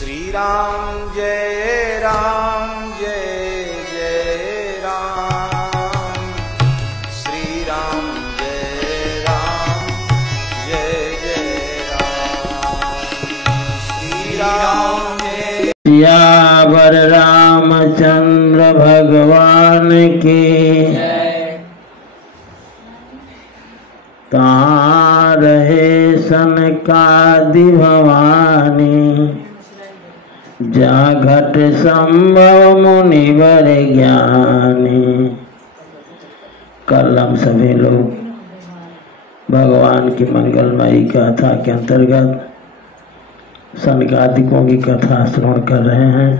श्री राम जय जय राम, श्री राम जय राम, श्री राम जय। सियावर रामचंद्र भगवान की तां रहे सनकादि भवानी, जा घट संभव मुनिवर ज्ञानी। कल हम सभी लोग भगवान की मंगलमयी गाथा के अंतर्गत सनकादिकों की कथा श्रवण कर रहे हैं।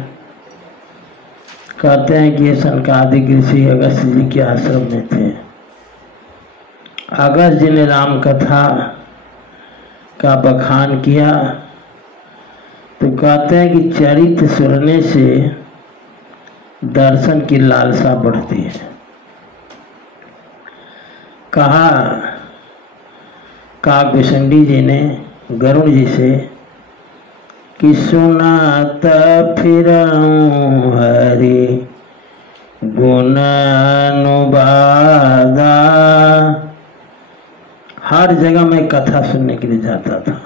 कहते हैं कि ये सनकादिक ऋषि अगस्त जी के आश्रम में थे। अगस्त जी ने राम कथा का बखान किया तो कहते हैं कि चरित्र सुनने से दर्शन की लालसा बढ़ती है। कहा काकभूषणी जी ने गरुड़ जी से कि सुनात फिरऊं हरि गुण अनुवादा। हर जगह मैं कथा सुनने के लिए जाता था।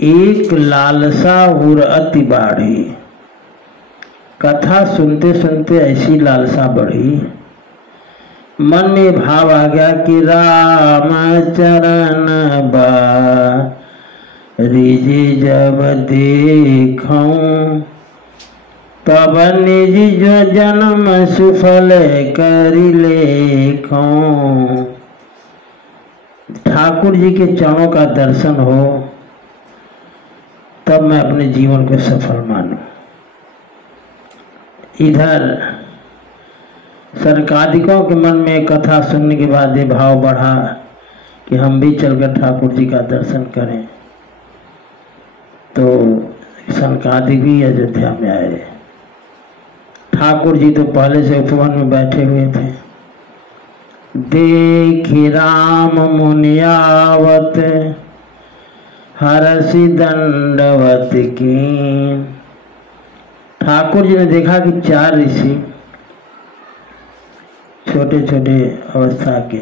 एक लालसा और अति बाढ़ी, कथा सुनते सुनते ऐसी लालसा बढ़ी, मन में भाव आ गया कि राम चरण बारिज जब देखूं, तब निज जो जन्म सुफल करि लेखूं। ठाकुर जी के चरणों का दर्शन हो तब मैं अपने जीवन को सफल मानूं। इधर सनकादिकों के मन में कथा सुनने के बाद ये भाव बढ़ा कि हम भी चलकर ठाकुर जी का दर्शन करें। तो सनकादिक भी अयोध्या में आए। ठाकुर जी तो पहले से उपवन में बैठे हुए थे। देखि राम मुनियावत हरसि दंडवत की। ठाकुर जी ने देखा कि चार ऋषि छोटे छोटे अवस्था के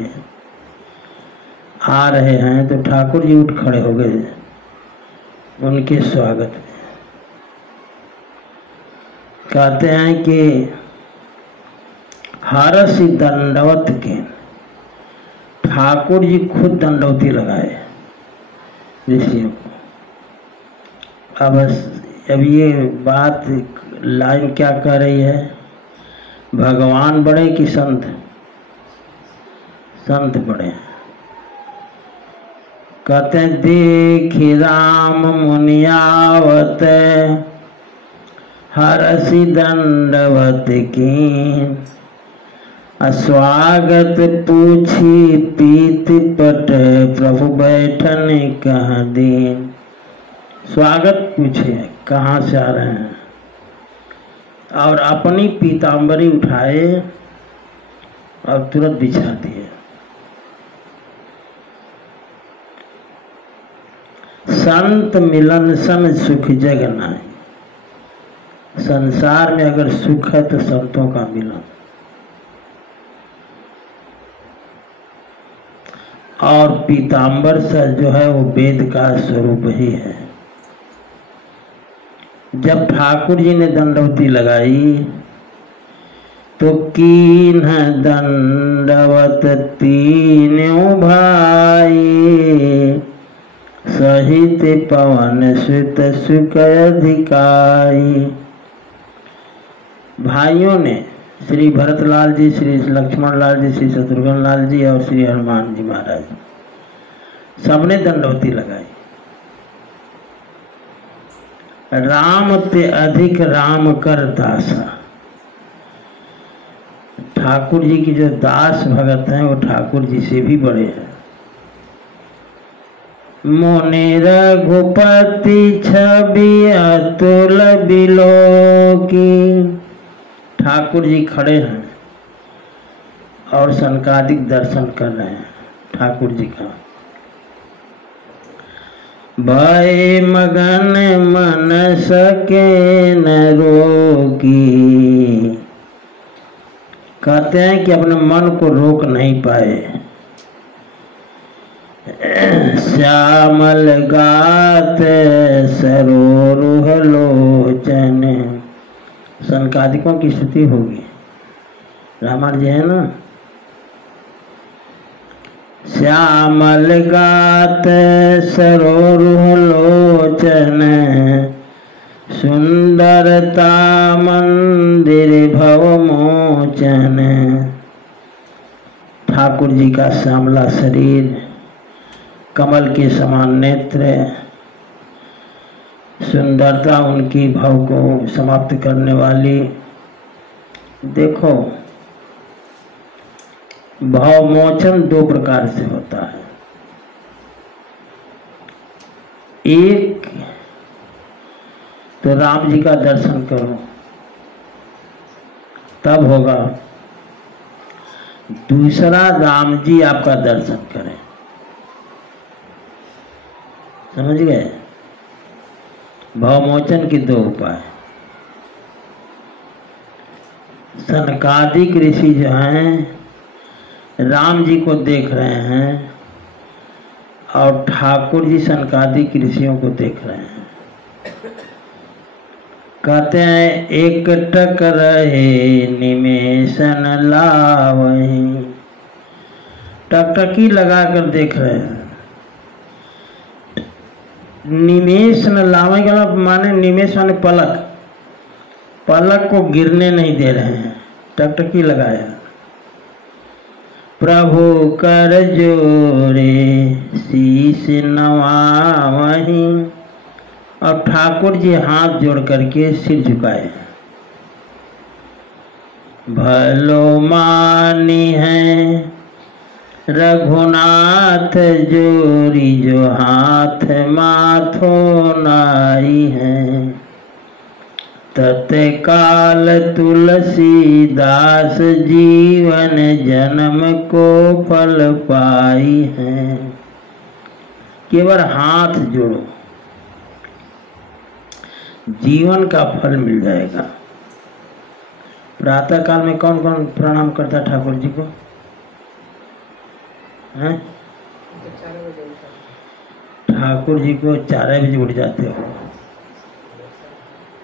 आ रहे हैं, तो ठाकुर जी उठ खड़े हो गए उनके स्वागत में। कहते हैं कि हरसि दंडवत के, ठाकुर जी खुद दंडवती लगाए ऋषियों को। अब ये बात लाइन क्या कह रही है? भगवान बड़े कि संत? संत बड़े। कहते हैं देखि राम मुनियावत हरसि दंडवत की। स्वागत पूछी पीत पट प्रभु बैठन कहाँ दीन। स्वागत पूछे कहाँ से आ रहे हैं, और अपनी पीताम्बरी उठाए और तुरंत बिछा दिए। संत मिलन सन सुख जग नाहि। संसार में अगर सुख है तो संतों का मिलन। और पीताम्बर से जो है वो वेद का स्वरूप ही है। जब ठाकुर जी ने दंडवती लगाई तो कीन दंडवत तीनों भाई, सहित पवन सुत सुख अधिकाई। भाइयों ने श्री भरतलाल जी, श्री लक्ष्मण लाल जी, श्री शत्रुघ्न लाल जी और श्री हनुमान जी महाराज सबने दंडवती लगाई। राम ते अधिक राम कर दासा। ठाकुर जी की जो दास भगत हैं वो ठाकुर जी से भी बड़े हैं। मोने रघुपति छवि अतुल बिलोकी। ठाकुर जी खड़े हैं और सनकादिक दर्शन कर रहे हैं ठाकुर जी का। भय मगन मन सके न रोकी। कहते हैं कि अपने मन को रोक नहीं पाए। श्यामल गात सरोरुह लोचन। सनकादिकों की स्तुति होगी, रामायण जी है ना। श्यामल गात सरोरुह लोचन, सुंदरता मंदिर भव मोचन। ठाकुर जी का श्यामला शरीर, कमल के समान नेत्र, सुंदरता उनकी भव को समाप्त करने वाली। देखो, भावमोचन दो प्रकार से होता है। एक तो राम जी का दर्शन करो तब होगा, दूसरा राम जी आपका दर्शन करें। समझ गए? भावमोचन के दो उपाय। सनकादिक ऋषि जो हैं राम जी को देख रहे हैं और ठाकुर जी सनकादिक ऋषियों को देख रहे हैं। कहते हैं एक टक रहे निमेषन लावहीं। टकटकी लगा कर देख रहे हैं। निमेष न लावे का माने, निमेष माने पलक, पलक को गिरने नहीं दे रहे हैं, टकटकी लगाया। प्रभु कर जोरे शीश नवावहीं। और ठाकुर जी हाथ जोड़ करके सिर झुकाए। भलो मानी है रघुनाथ जोरी, जो हाथ माथो नाई है। तत्काल तुलसीदास जीवन जन्म को फल पाई है। केवल हाथ जोड़ो, जीवन का फल मिल जाएगा। प्रातः काल में कौन कौन प्रणाम करता ठाकुर जी को? हैं? ठाकुर जी को 4 बजे उठ जाते हो,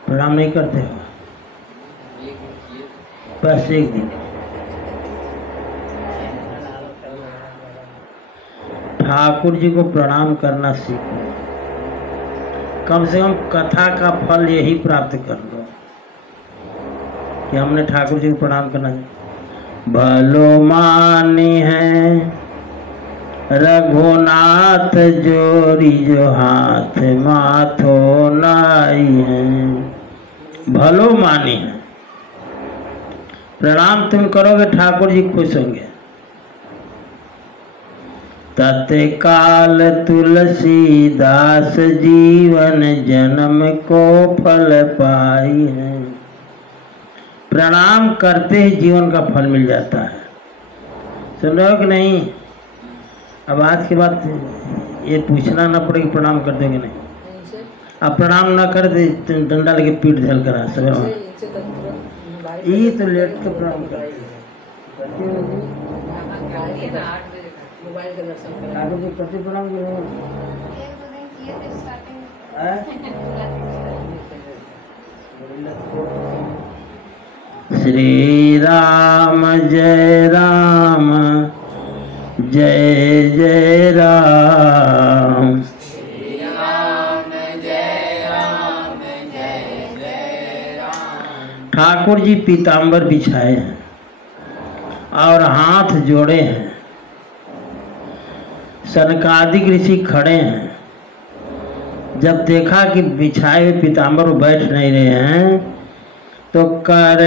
प्रणाम नहीं करते हो? बस एक दिन ठाकुर जी को प्रणाम करना सीखो। कम से कम कथा का फल यही प्राप्त कर लो कि हमने ठाकुर जी को प्रणाम करना है। भलो मानी है रघुनाथ जोरी, जो हाथ माथो नाई है। भलो मानी है, प्रणाम तुम करोगे ठाकुर जी खुश होंगे। तत्काल तुलसीदास जीवन जन्म को फल पाई है। प्रणाम करते ही जीवन का फल मिल जाता है। सुन रहे हो कि नहीं? अब आज के बाद ये पूछना ना पड़े कि प्रणाम कर दोगे नहीं। अब प्रणाम ना कर दे डंडा लेके पीठ झल करा सब। ये तो लेट तो प्रणाम कर प्रति प्रणाम श्री राम जय राम जय जय राम। श्री राम जय राम जय जय राम। ठाकुर जी पीताम्बर बिछाए हैं और हाथ जोड़े हैं। सनकादिक ऋषि खड़े हैं। जब देखा कि बिछाए हुए पीताम्बर बैठ नहीं रहे हैं तो कर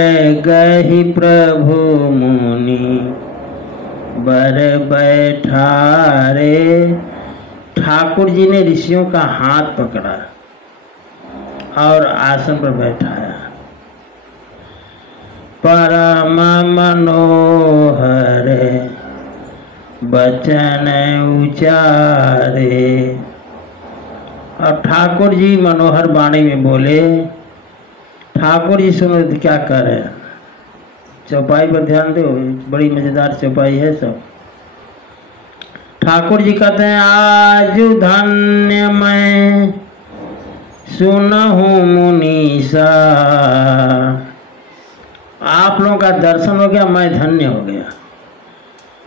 गही प्रभु मुनि बर बैठारे। ठाकुर जी ने ऋषियों का हाथ पकड़ा और आसन पर बैठाया। परम मनोहर बचन उचारे, और ठाकुर जी मनोहर वाणी में बोले, ठाकुर जी सुनो क्या कर रहे हैं। चौपाई पर ध्यान दो, बड़ी मजेदार चौपाई है सब। ठाकुर जी कहते हैं, आज धन्य मैं सुनहु मुनीसा। आप लोगों का दर्शन हो गया, मैं धन्य हो गया।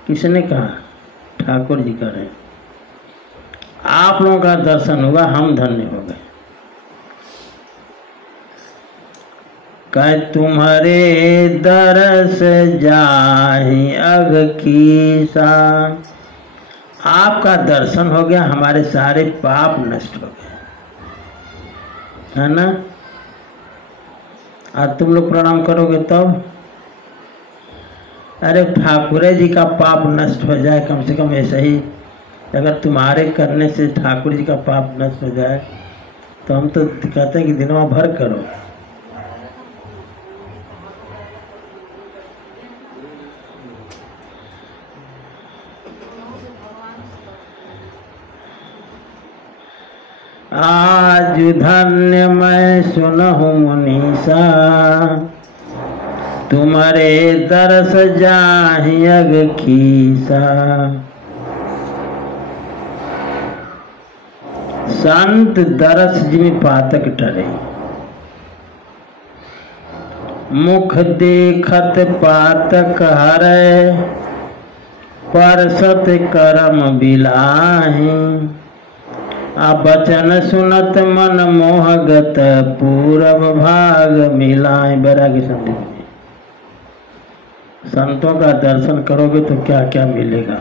किसने कहा? ठाकुर जी कह रहे हैं, आप लोगों का दर्शन हुआ, हम धन्य हो गए। कह तुम्हारे दरस जाहि अग कीसा। आपका दर्शन हो गया, हमारे सारे पाप नष्ट हो गए, है ना। आज तुम लोग प्रणाम करोगे तब। अरे ठाकुर जी का पाप नष्ट हो जाए, कम से कम ऐसा ही। अगर तुम्हारे करने से ठाकुर जी का पाप नष्ट हो जाए तो हम तो कहते हैं कि दिनों भर करो। आज धन्य मैं सुनहु मुनीसा, तुम्हारे दरस जाहि अग कीसा। संत दरस जिन पातक टरे, मुख देखत पातक हरै। परसत करम बिलाहि, आ बचन सुनत मन मोहगत। पूरब भाग मिलाए। बैरागी संधि में संतों का दर्शन करोगे तो क्या क्या मिलेगा।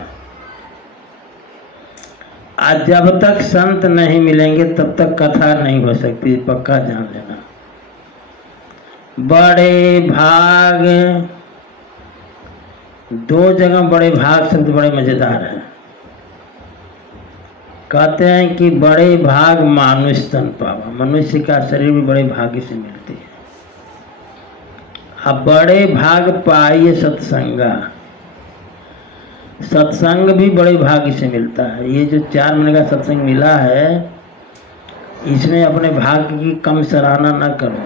आज जब तक संत नहीं मिलेंगे तब तक कथा नहीं हो सकती, पक्का जान लेना। बड़े भाग, दो जगह बड़े भाग शब्द बड़े मजेदार है। कहते हैं कि बड़े भाग मानुष तन पावा, मनुष्य का शरीर भी बड़े भाग्य से मिलती है। अब बड़े भाग पाइए सत्संगा, सत्संग भी बड़े भाग्य से मिलता है। ये जो 4 महीने का सत्संग मिला है, इसमें अपने भाग्य की कम सराहना न करो।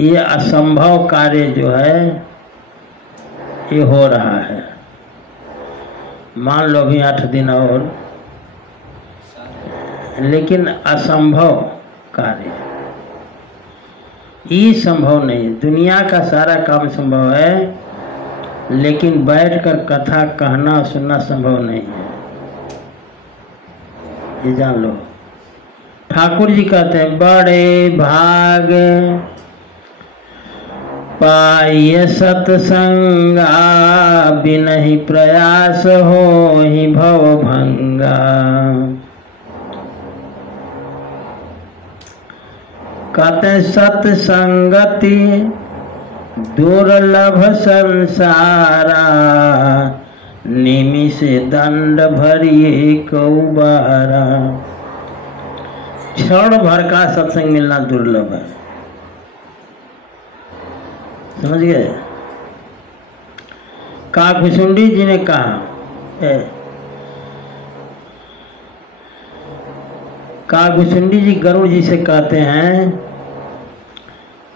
ये असंभव कार्य जो है ये हो रहा है। मान लो भी 8 दिन और, लेकिन असंभव कार्य, ये संभव नहीं है। दुनिया का सारा काम संभव है, लेकिन बैठकर कथा कहना और सुनना संभव नहीं है, ये जान लो। ठाकुर जी कहते हैं, बड़े भाग पाइय सत्संगा। बिनहि प्रयास हो ही भव भंगा। कहते सत्संगति दुर्लभ संसारा। निमिष दंड भरिए कौबारा। क्षण भर का सत्संग मिलना दुर्लभ है, समझ गए। काकभुसुंडी जी ने कहा, काकभुसुंडी जी गरुड़ जी से कहते हैं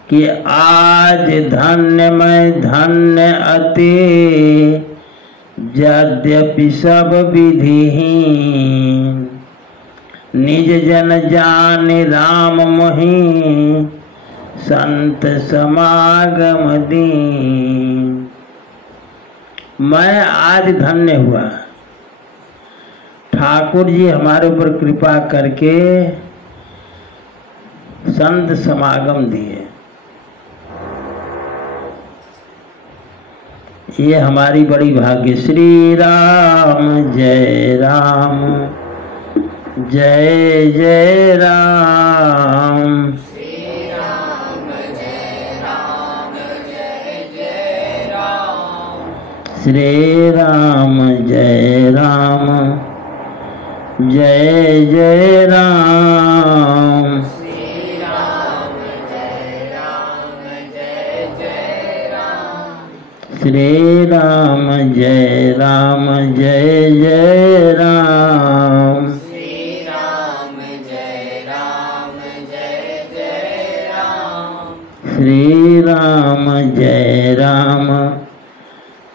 कि आज धन्य मैं धन्य अति। यद्यपि सब विधिहीन। निज जन जान राम मोहि। संत समागम दीन। मैं आज धन्य हुआ, ठाकुर जी हमारे ऊपर कृपा करके संत समागम दिए। ये हमारी बड़ी भाग्य। श्री राम जय राम, जय जय राम। श्री राम जय राम, जय जय राम। श्री राम जय राम, जय जय राम। श्री राम जय राम, जय जय राम। श्री राम जय राम, जय जय राम। श्री राम श्री राम जय राम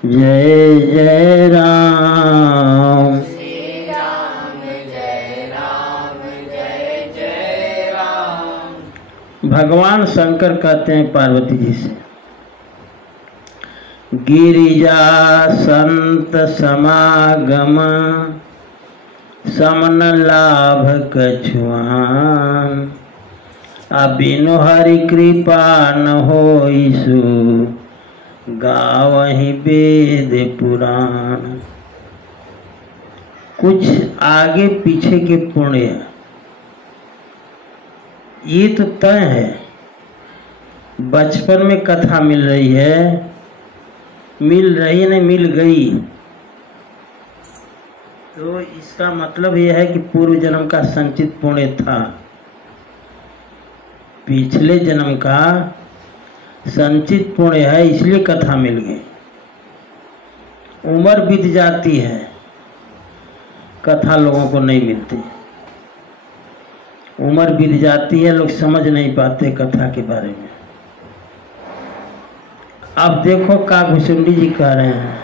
जय जय राम। श्री राम जय राम जय जय राम। भगवान शंकर कहते हैं पार्वती जी से, गिरिजा संत समागम समन लाभ कछुआन, बिनु हरि कृपा न होइसु गावहि वेद पुराण। कुछ आगे पीछे के पुण्य ये तो तय है, बचपन में कथा मिल रही है, मिल रही नहीं मिल गई, तो इसका मतलब यह है कि पूर्व जन्म का संचित पुण्य था, पिछले जन्म का संचित पुण्य है, इसलिए कथा मिल गई। उम्र बीत जाती है, कथा लोगों को नहीं मिलती, उम्र बीत जाती है, लोग समझ नहीं पाते कथा के बारे में। अब देखो काकभुसुंडी जी कह रहे हैं,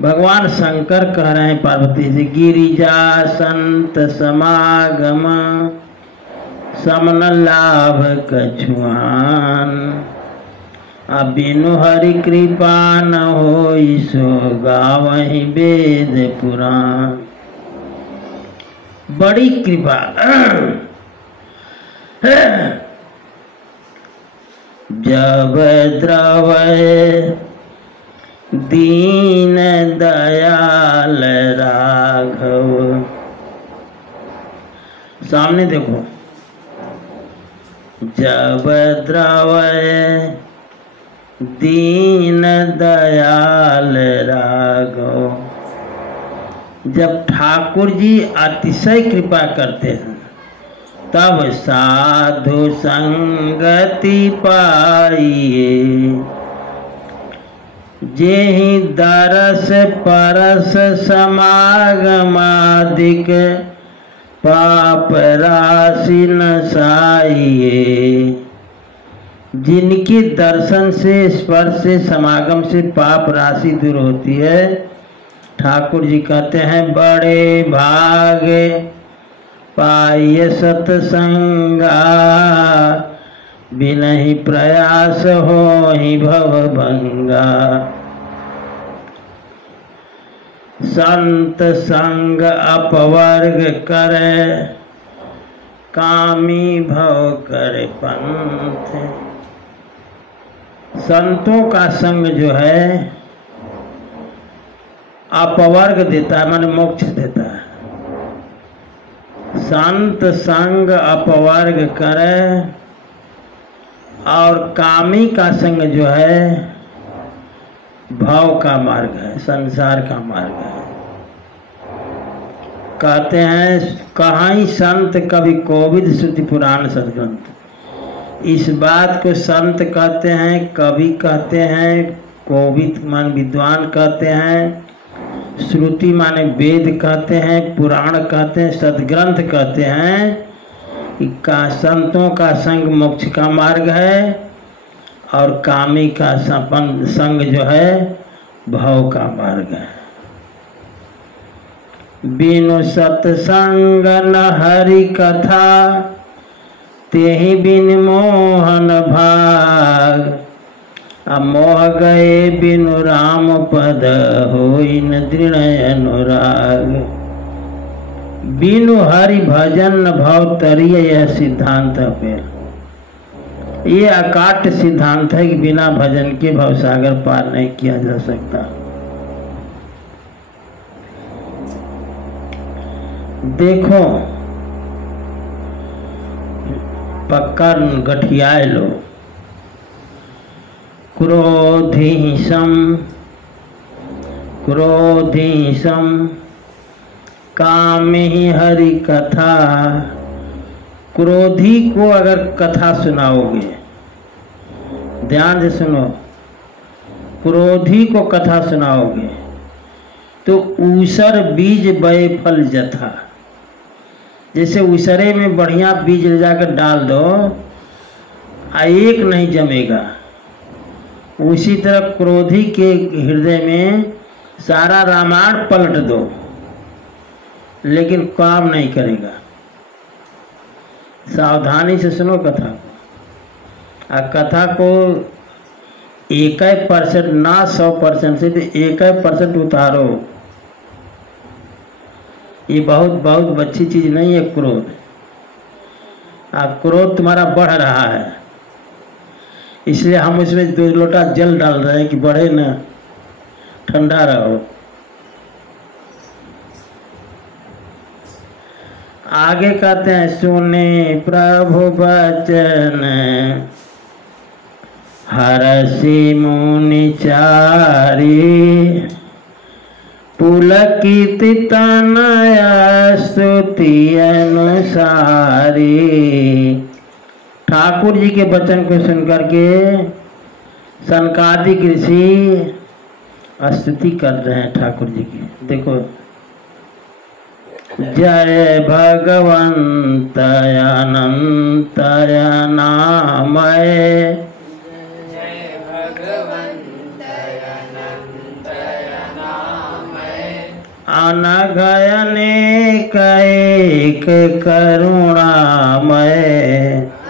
भगवान शंकर कह रहे हैं पार्वती जी, गिरिजा संत समागम समन लाभ कछुआन, बिनु हरि कृपा न होई सो गावहि वेद पुराण। बड़ी कृपा जब द्रवय दीन दयाल राघव। सामने देखो, जब द्रवय दीन दयाल राघव। जब ठाकुर जी अतिशय कृपा करते हैं तब साधु संगति पाइए, जेहि दरस परस समागमादिक पाप राशि नसाइए। जिनके दर्शन से स्पर्श से समागम से पाप राशि दूर होती है, ठाकुर जी कहते हैं बड़े भागे पाइय सतसंगा, बिनहि प्रयास हो ही भव भंगा। संत संग अपवर्ग करे, कामी भव करे पंथ। संतों का संग जो है अपवर्ग देता है, माने मोक्ष देता है। संत संग अपवर्ग करे, और कामी का संग जो है भाव का मार्ग है, संसार का मार्ग है। कहते हैं कहाई संत कवि कोविद श्रुति पुराण सदग्रंथ। इस बात को संत कहते हैं, कवि कहते हैं, कोविद मान विद्वान कहते हैं, श्रुति माने वेद कहते हैं, पुराण कहते हैं, सदग्रंथ कहते हैं का संतों का संग मोक्ष का मार्ग है, और कामी का संग जो है भव का मार्ग है। बिनु सत्संग न हरि कथा, तेहि बिन मोहन भाग। मोह गए बिनु राम पद, होई न दृढ़ अनुराग। बिनु हरि भजन न भव तरिय, यह सिद्धांत पे ये अकाट्य सिद्धांत है कि बिना भजन के भवसागर पार नहीं किया जा सकता। देखो पक्का गठियाए लो, क्रोधीशम कामी हरि कथा। क्रोधी को अगर कथा सुनाओगे, ध्यान से सुनो, क्रोधी को कथा सुनाओगे तो ऊसर बीज बय फल जथा। जैसे ऊसरे में बढ़िया बीज ले जाकर डाल दो, एक नहीं जमेगा। उसी तरह क्रोधी के हृदय में सारा रामायण पलट दो, लेकिन काम नहीं करेगा। सावधानी से सुनो कथा को। और कथा को 1% ना 100% से 1% उतारो। ये बहुत अच्छी चीज नहीं है क्रोध। अब क्रोध तुम्हारा बढ़ रहा है, इसलिए हम इसमें 2 लोटा जल डाल रहे हैं कि बढ़े न, ठंडा रहो। आगे कहते हैं, सुने प्रभु वचन हरषि मुनि चारी, पुलकित तनया स्तुति अनुसारी। ठाकुर जी के वचन को सुनकर के सनकादिक ऋषि स्तुति कर रहे हैं ठाकुर जी की। देखो, जय भगवंत अनंत नामय, जय भगवंत अनंत नामय, अनघय अनेक एक करुणामय,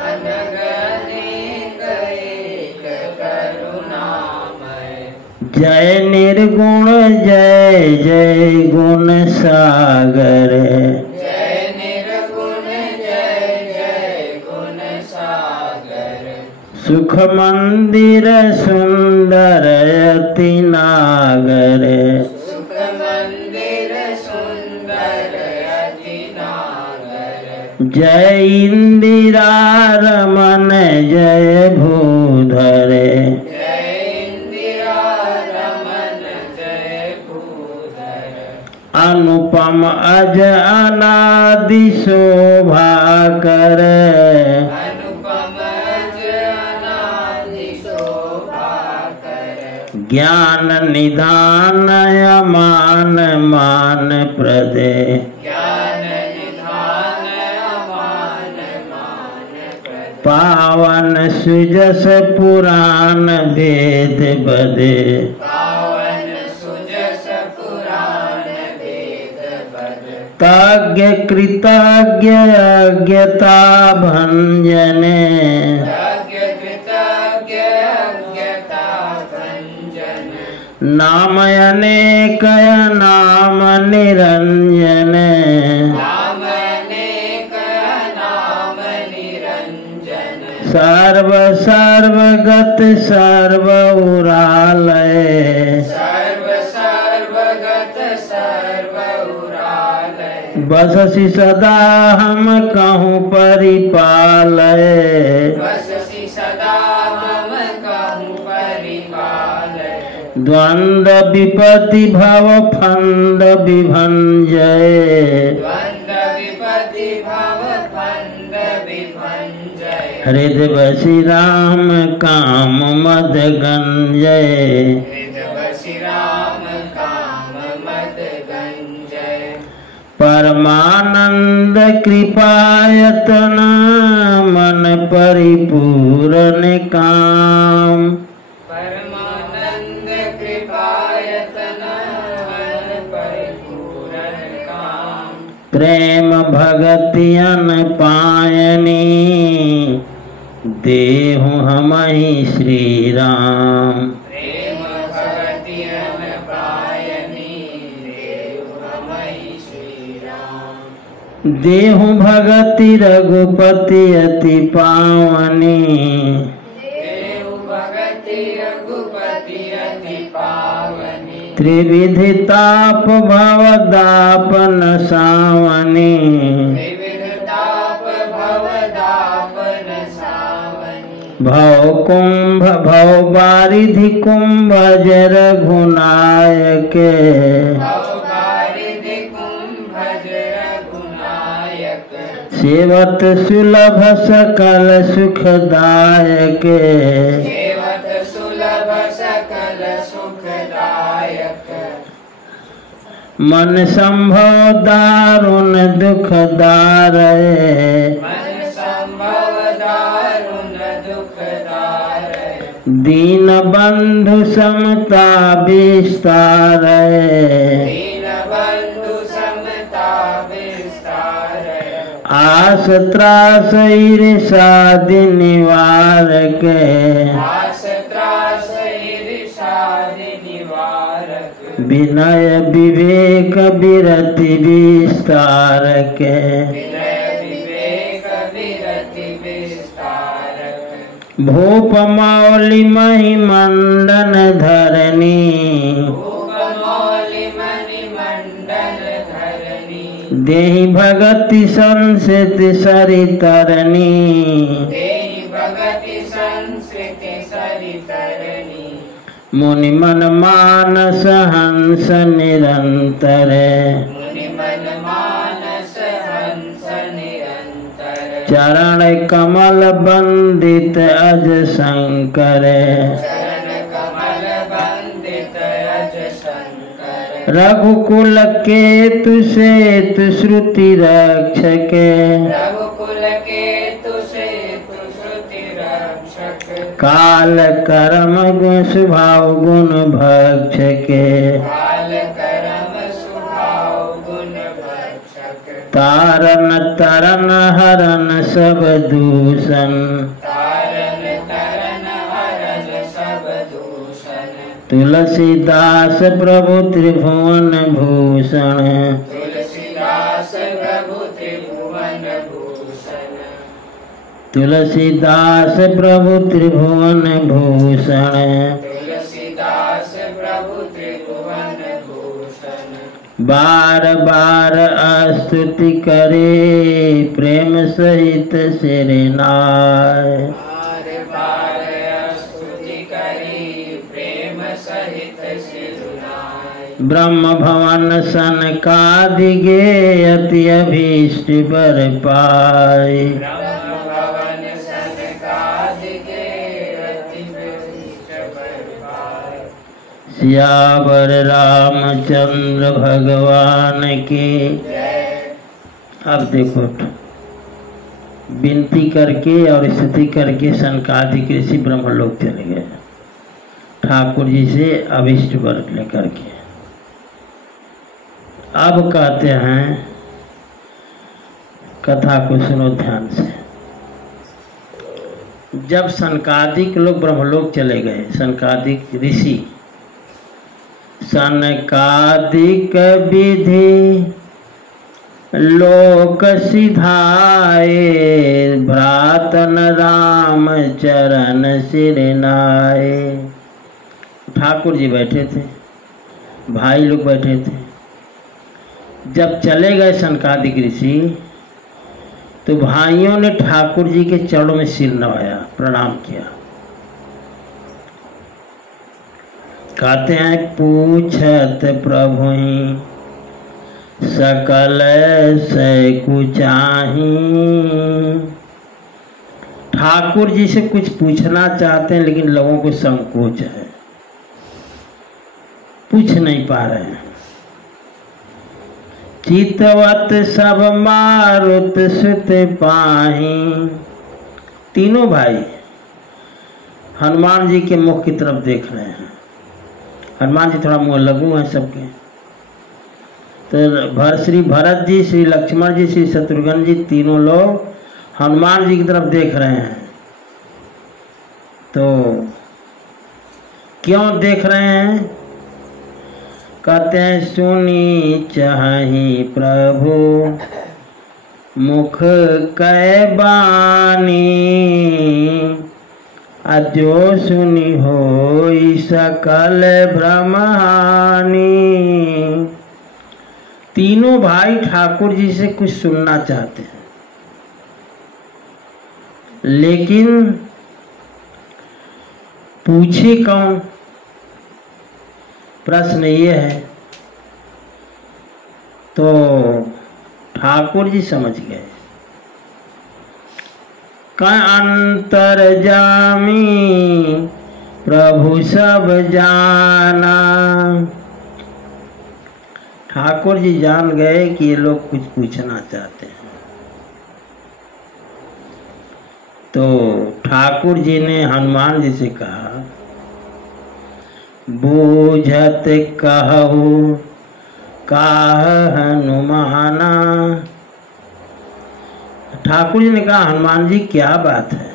अनगनेक एक करुणामय, जय निर्गुण जय जय गुण सागर, जय निर्गुण जय जय गुण सागर, सुख मंदिर सुंदर अति नागर, सुख मंदिर सुंदर अति नागर, जय इंदिरा रमन जय भूधर, जय इंदिरा रमन जय भूधर, अनुपम अज अनादि शोभा कर, अनुपम अनादि शोभा कर, ज्ञान निधान अमान मान प्रदे, ज्ञान निधान अमान मान प्रद, पावन सुजस पुराण वेद बदे, पावन सुजस पुराण वेद बद, तज्ञ कृतज्ञ अज्ञता भंजने, यज्ञ कृतज्ञ अज्ञता भंजन, नाम अनेक नाम निरंजन, नाम अनेक नाम निरंजन, सर्व सर्वगत सर्व उरालय, सर्व सर्वगत सर्व उरालय, बससि सदा हम कहूँ परिपालय, बससि सदा हम कहूँ परिपालय, द्वंद्व विपत्ति भव फंद विभंजय, द्वंद्व विपत्ति भव फंद विभंजय, हृदय बसि राम काम मद गंजय, हृदय श्री राम काम मद गंजय, परमानंद कृपायतन मन परिपूर्ण काम, परमानंद कृपायतन मन परिपूर्ण काम, प्रेम भगतियन पायनी देहु हमहि श्री राम, प्रेम भगति अन पायनी देव हमहि श्री राम, देहु भगति रघुपति अति पावनी, देव भगति रघुपति अति पावनी, त्रिविधि ताप भव दापन सावनी, त्रिविध ताप भव दापन सावनी, भव कुंभ भव बारिधि कुंभ जर घुनायक, भव बारिधि कुंभ रघुनायक, सेवत सुलभ सकल सुखदायक, सेवत सुलभ सकल सुखदायक, मन संभव दारुण दुखदारय, मन संभव दारुण दुख सुखदायक दीन बंधु समता विस्तारय दीन बंधु समता विस्तारक आस त्रास ईर्षादि निवारक आस त्रास ईर्षादि निवारक विनय विवेक विरति विस्तारक विनय विवेक विरति विस्तारक भूप मौलि महिमंडन धरणी भूपमौलि मणिमंडल धरणी देहि भगति संसित सरितरणी देहि भगति संस्कृति सरितरणी मुनि मन मानस हंस निरंतर मुनि मन मानस हंस निरंतर चरण कमल बंदित अज शंकर चरण कमल बंदित अज शंकर रघुकुल केतु सेतु श्रुति रक्षक रघुकुल केतु सेतु श्रुति रक्षक काल कर्म गुण स्वभाव गुण भक्षक काल करम स्वभाव गुण भक्षक तारन तरन हरन सब दूषण तारन तरन हरन सब दूषण तुलसीदास प्रभु त्रिभुवन भूषण तुलसीदास प्रभु त्रिभुवन भूषण तुलसीदास प्रभु त्रिभुवन भूषण तुलसीदास प्रभु त्रिभुवन भूषण बार बार स्तुति करे प्रेम सहित सिरनाय बार बार स्तुति करी प्रेम सहित सिरुनाय ब्रह्म भवन सनकादि गे अति अभीष्ट बर पाय ब्रह्म भवन सनकादिके अति विशिष्ट बरपाय सियावर रामचंद्र भगवान की। जय अब देखो विनती करके और स्तुति करके सनकादिक ऋषि ब्रह्मलोक चले गए ठाकुर जी से अभिष्ट वर लेकर के। अब कहते हैं कथा को सुनो ध्यान से। जब सनकादिक लोग ब्रह्मलोक चले गए, सनकादिक ऋषि सनकादिक विधि लोक सिधाए भ्रातन राम चरण सिरनाए। ठाकुर जी बैठे थे, भाई लोग बैठे थे। जब चले गए सनकादिक ऋषि तो भाइयों ने ठाकुर जी के चरणों में सिर नवाया, प्रणाम किया। कहते हैं पूछत प्रभु सकल से कुचाही। ठाकुर जी से कुछ पूछना चाहते हैं लेकिन लोगों को संकोच है, पूछ नहीं पा रहे हैं। चितवत सब मारुत सुत पाही। तीनों भाई हनुमान जी के मुख की तरफ देख रहे हैं। हनुमान जी थोड़ा मुँह लघु हैं सबके, तो श्री भरत जी, श्री लक्ष्मण जी, श्री शत्रुघ्न जी तीनों लोग हनुमान जी की तरफ देख रहे हैं। तो क्यों देख रहे हैं? कहते हैं सुनी चाहि प्रभु मुख कै बानी अजो सुनी होई सकल ब्रह्मानी। तीनों भाई ठाकुर जी से कुछ सुनना चाहते हैं लेकिन पूछे कौन, प्रश्न ये है। तो ठाकुर जी समझ गए, का अंतर्जामी प्रभु सब जाना। ठाकुर जी जान गए कि ये लोग कुछ पूछना चाहते हैं। तो ठाकुर जी ने हनुमान जी से कहा, बूझत कहु काह हनुमाना। ठाकुर जी ने कहा, हनुमान जी क्या बात है,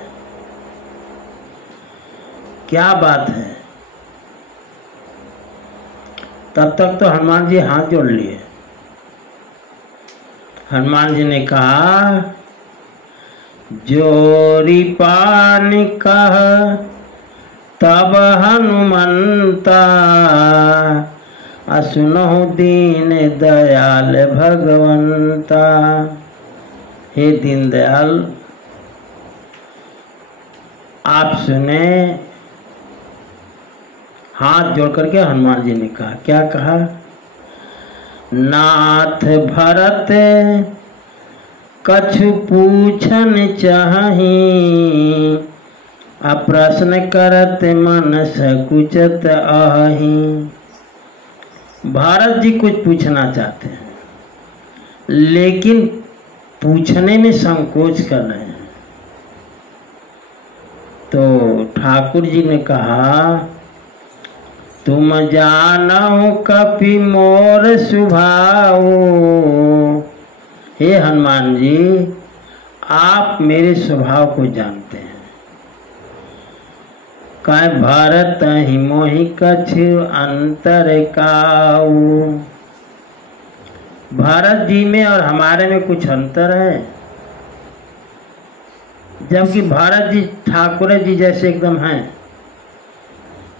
क्या बात है। तब तक तो हनुमान जी हाथ जोड़ लिए। हनुमान जी ने कहा, जोरी पानी कह तब हनुमंता, असुनहु दीन दयाल भगवंता। हे दीन दयाल, आप सुने। हाथ जोड़ करके हनुमान जी ने कहा, क्या कहा, नाथ भरत कछु पूछन चाही, अप्रश्न करत मन सकुचत आही। भारत जी कुछ पूछना चाहते हैं लेकिन पूछने में संकोच कर रहे हैं। तो ठाकुर जी ने कहा, तुम जानो कपि मोर स्वभाव। हे हनुमान जी, आप मेरे स्वभाव को जानते हैं। काय भारत ही मोहि कछु अंतर काऊ। भारत जी में और हमारे में कुछ अंतर है, जबकि भारत जी ठाकुर जी जैसे एकदम हैं।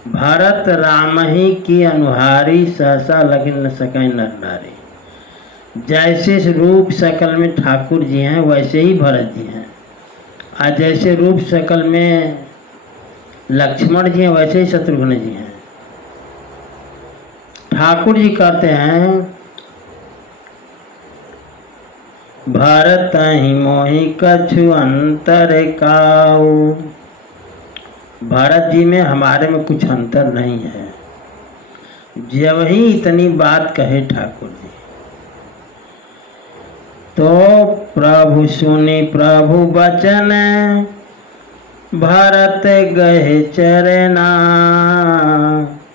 भारत राम ही की अनुहारी, सहसा लगिन न सकै नर नारी। जैसे रूप शकल में ठाकुर जी हैं वैसे ही भरत जी हैं, और जैसे रूप शकल में लक्ष्मण जी हैं वैसे ही शत्रुघ्न जी हैं। ठाकुर जी कहते हैं, भारत ही मोहि कछु अंतर काऊ। भारत जी में हमारे में कुछ अंतर नहीं है। जब ही इतनी बात कहे ठाकुर जी, तो प्रभु सुनी प्रभु वचन, भरत गए चरना।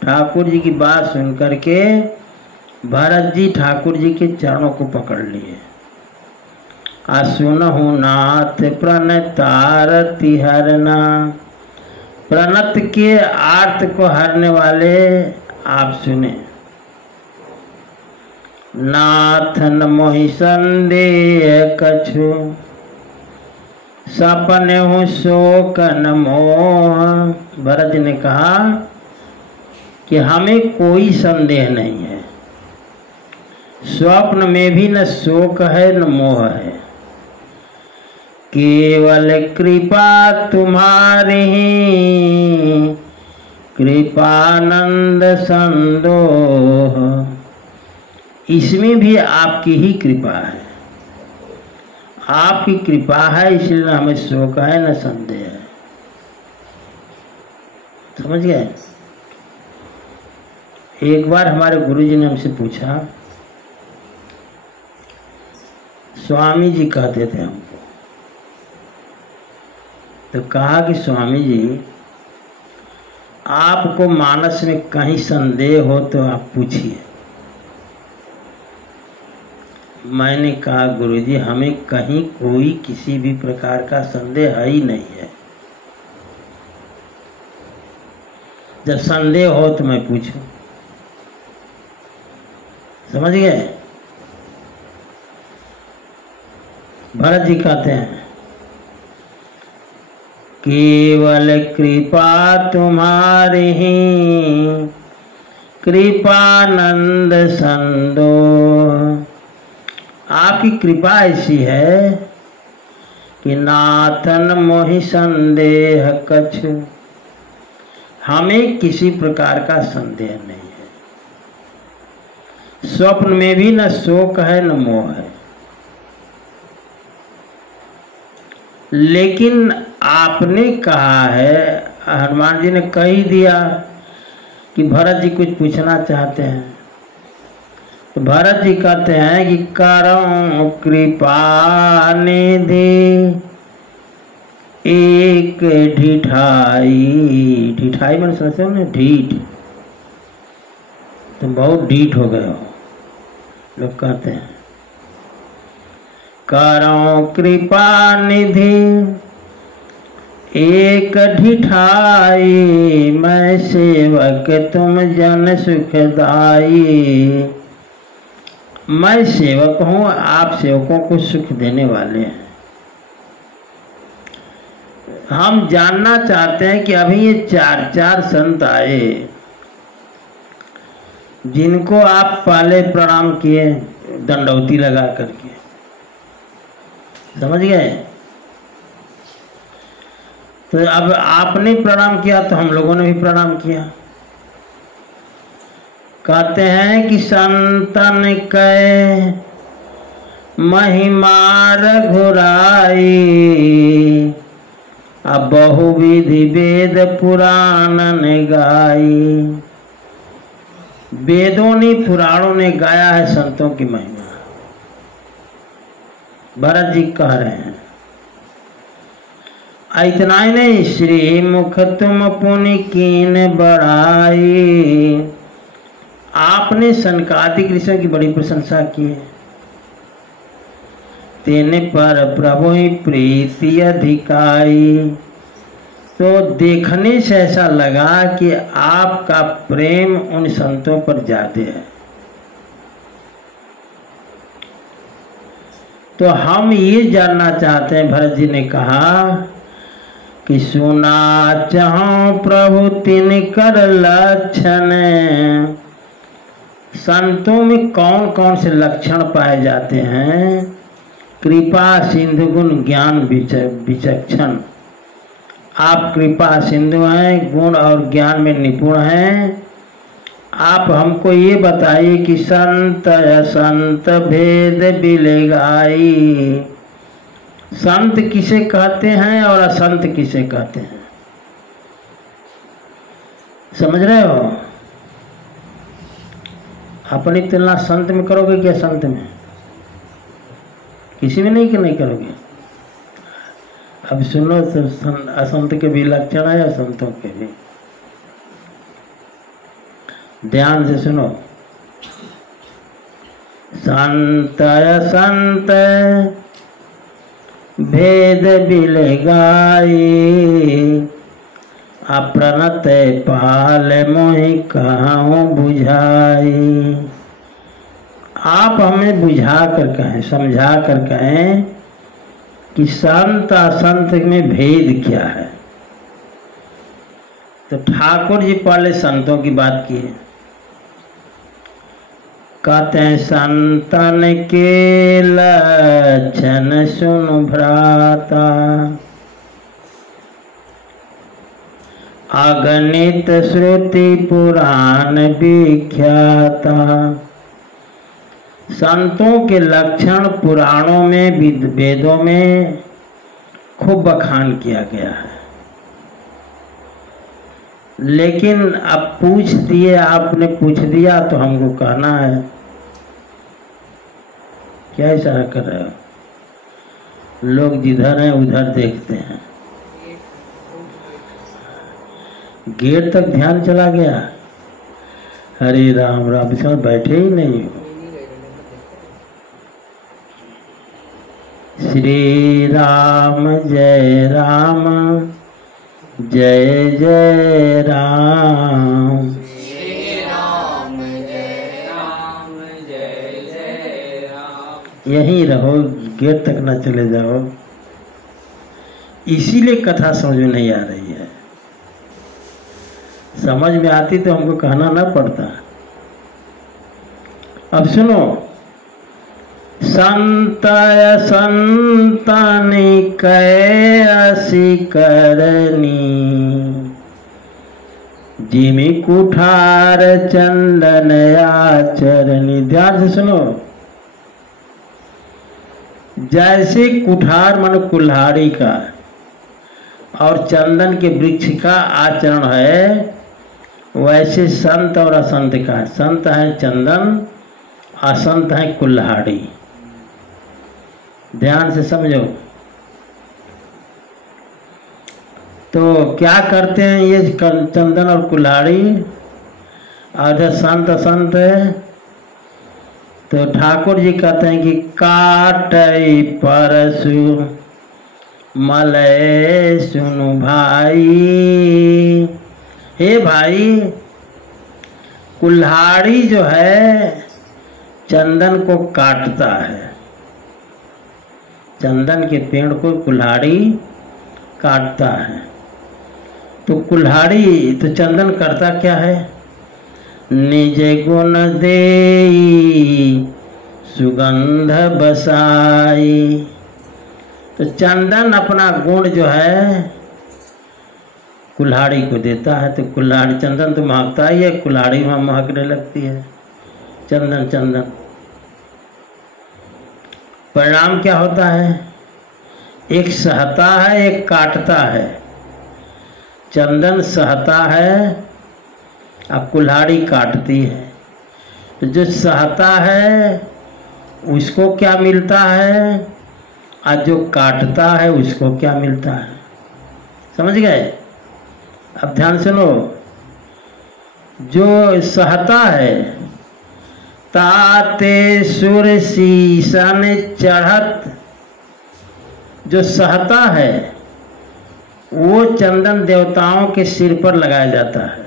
ठाकुर जी की बात सुन करके भरत जी ठाकुर जी के चरणों को पकड़ लिए। सुनहु नाथ प्रणतारति हरना। प्रणत के आर्त को हरने वाले आप सुने। नाथ न मोहि संदेह कछु, सपने हो शोक न मोह। भरत ने कहा कि हमें कोई संदेह नहीं है, स्वप्न में भी न शोक है न मोह है। केवल कृपा तुम्हारी, कृपानंद संदोह। इसमें भी आपकी ही कृपा है, आपकी कृपा है, इसलिए न हमें शोक है न संदेह है। समझ गए। एक बार हमारे गुरुजी ने हमसे पूछा, स्वामी जी कहते थे हमको, तो कहा कि स्वामी जी, आपको मानस में कहीं संदेह हो तो आप पूछिए। मैंने कहा, गुरुजी हमें कहीं कोई किसी भी प्रकार का संदेह ही नहीं है। जब संदेह हो तो मैं पूछूं। समझ गए। भरत जी कहते हैं, केवल कृपा तुम्हारी, कृपानंद संदो। आपकी कृपा ऐसी है कि नाथन मोहि संदेह कछु, हमें किसी प्रकार का संदेह नहीं है। स्वप्न में भी न शोक है न मोह है। लेकिन आपने कहा है, हनुमान जी ने कह ही दिया कि भरत जी कुछ पूछना चाहते हैं। तो भरत जी कहते हैं कि करऊं कृपा निधि, एक ढिठाई, ढिठाई मैंने समझते हो ना, ढीठ, तुम बहुत ढीठ हो गए हो, लोग कहते हैं। करो कृपा निधि एक ढिठाई, मैं सेवक तुम जन सुखदाई। मैं सेवक हूँ, आप सेवकों को सुख देने वाले हैं। हम जानना चाहते हैं कि अभी ये चार संत आए जिनको आप पहले प्रणाम किए दंडौती लगा करके, समझ गए? तो अब आपने प्रणाम किया तो हम लोगों ने भी प्रणाम किया। कहते हैं कि संतन कै महिमा रघुराई, अब बहुविधि वेद पुराणन गाई। वेदों ने पुराणों ने गाया है संतों की महिमा। भरत जी कह रहे हैं, इतना ही नहीं, श्री मुख तुम पुनि कीन बढ़ाई। आपने सनकादिक ऋषियों की बड़ी प्रशंसा की है। तेने पर प्रभु ही प्रीति अधिकारी। तो देखने से ऐसा लगा कि आपका प्रेम उन संतों पर ज्यादा है। तो हम ये जानना चाहते हैं, भरत जी ने कहा कि सुना चाहूं प्रभु तिन कर लक्षण। संतों में कौन कौन से लक्षण पाए जाते हैं? कृपा सिंधु गुण ज्ञान विचक्षण। आप कृपा सिंधु हैं, गुण और ज्ञान में निपुण हैं। आप हमको ये बताइए कि संत असंत भेद बिलगाई। संत किसे कहते हैं और असंत किसे कहते हैं, समझ रहे हो? अपनी तुलना संत में करोगे क्या असंत में? किसी में नहीं कि नहीं करोगे। अब सुनो, तो असंत के भी लक्षण है, असंतों के भी। ध्यान से सुनो। संत असंत भेद बिलगाई, अप्रणत पाल मोहि कहूँ बुझाई। आप हमें बुझा कर कहें, समझा कर कहें कि संत असंत में भेद क्या है। तो ठाकुर जी पहले संतों की बात की है। कहते हैं संतन के लक्षण सुन भ्राता, अगणित श्रुति पुराण विख्याता। संतों के लक्षण पुराणों में वेदों में खूब बखान किया गया है। लेकिन अब पूछ दिए, आपने पूछ दिया तो हमको कहना है। क्या इशारा कर रहे हो? लोग जिधर हैं उधर देखते हैं। गेट तक ध्यान चला गया। हरे राम राम, इसमें बैठे ही नहीं हो। श्री राम जय राम, जय जय राम। श्री राम जय राम, जय जय राम। यहीं रहो, गेट तक ना चले जाओ। इसीलिए कथा समझ में नहीं आ रही है। समझ में आती तो हमको कहना ना पड़ता। अब सुनो। संत संतानि कैसी करनी, जिमि कुठार चंदन आचरणी। ध्यान से सुनो। जैसे कुठार मन कुल्हाड़ी का और चंदन के वृक्ष का आचरण है, वैसे संत और असंत का। संत है चंदन, असंत है कुल्हाड़ी। ध्यान से समझो। तो क्या करते हैं ये चंदन और कुल्हाड़ी, और जो संत संत है तो ठाकुर जी कहते हैं कि काटई परसु मलय सुनु भाई। हे भाई, कुल्हाड़ी जो है चंदन को काटता है, चंदन के पेड़ को कुल्हाड़ी काटता है। तो कुल्हाड़ी तो चंदन करता क्या है? निज गुण देई सुगंध बसाई। तो चंदन अपना गुण जो है कुल्हाड़ी को देता है। तो कुल्हाड़ी, चंदन तो महकता ही है, कुल्हाड़ी वहाँ महकने लगती है। चंदन चंदन परिणाम क्या होता है? एक सहता है, एक काटता है। चंदन सहता है, अब कुल्हाड़ी काटती है। तो जो सहता है उसको क्या मिलता है, और जो काटता है उसको क्या मिलता है? समझ गए? अब ध्यान सुनो। जो सहता है, ताते सुर शीशन चढ़त, जो सहता है वो चंदन देवताओं के सिर पर लगाया जाता है,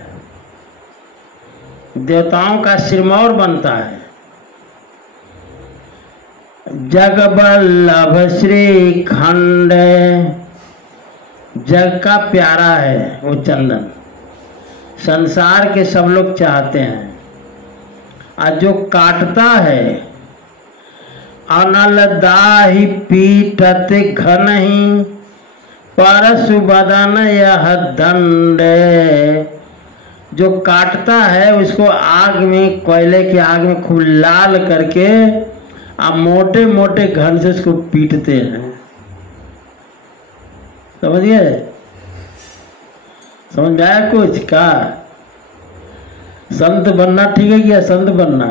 देवताओं का सिरमौर बनता है। जगबल्लभ श्री खंड, जग का प्यारा है वो चंदन, संसार के सब लोग चाहते हैं। और जो काटता है, अनल दाहि पीटत घनहि परशु बदन यह दंड। जो काटता है उसको आग में, कोयले की आग में खूब लाल करके और मोटे मोटे घन से उसको पीटते हैं। समझ गए? समझ में आया कुछ का? संत बनना ठीक है क्या? संत बनना,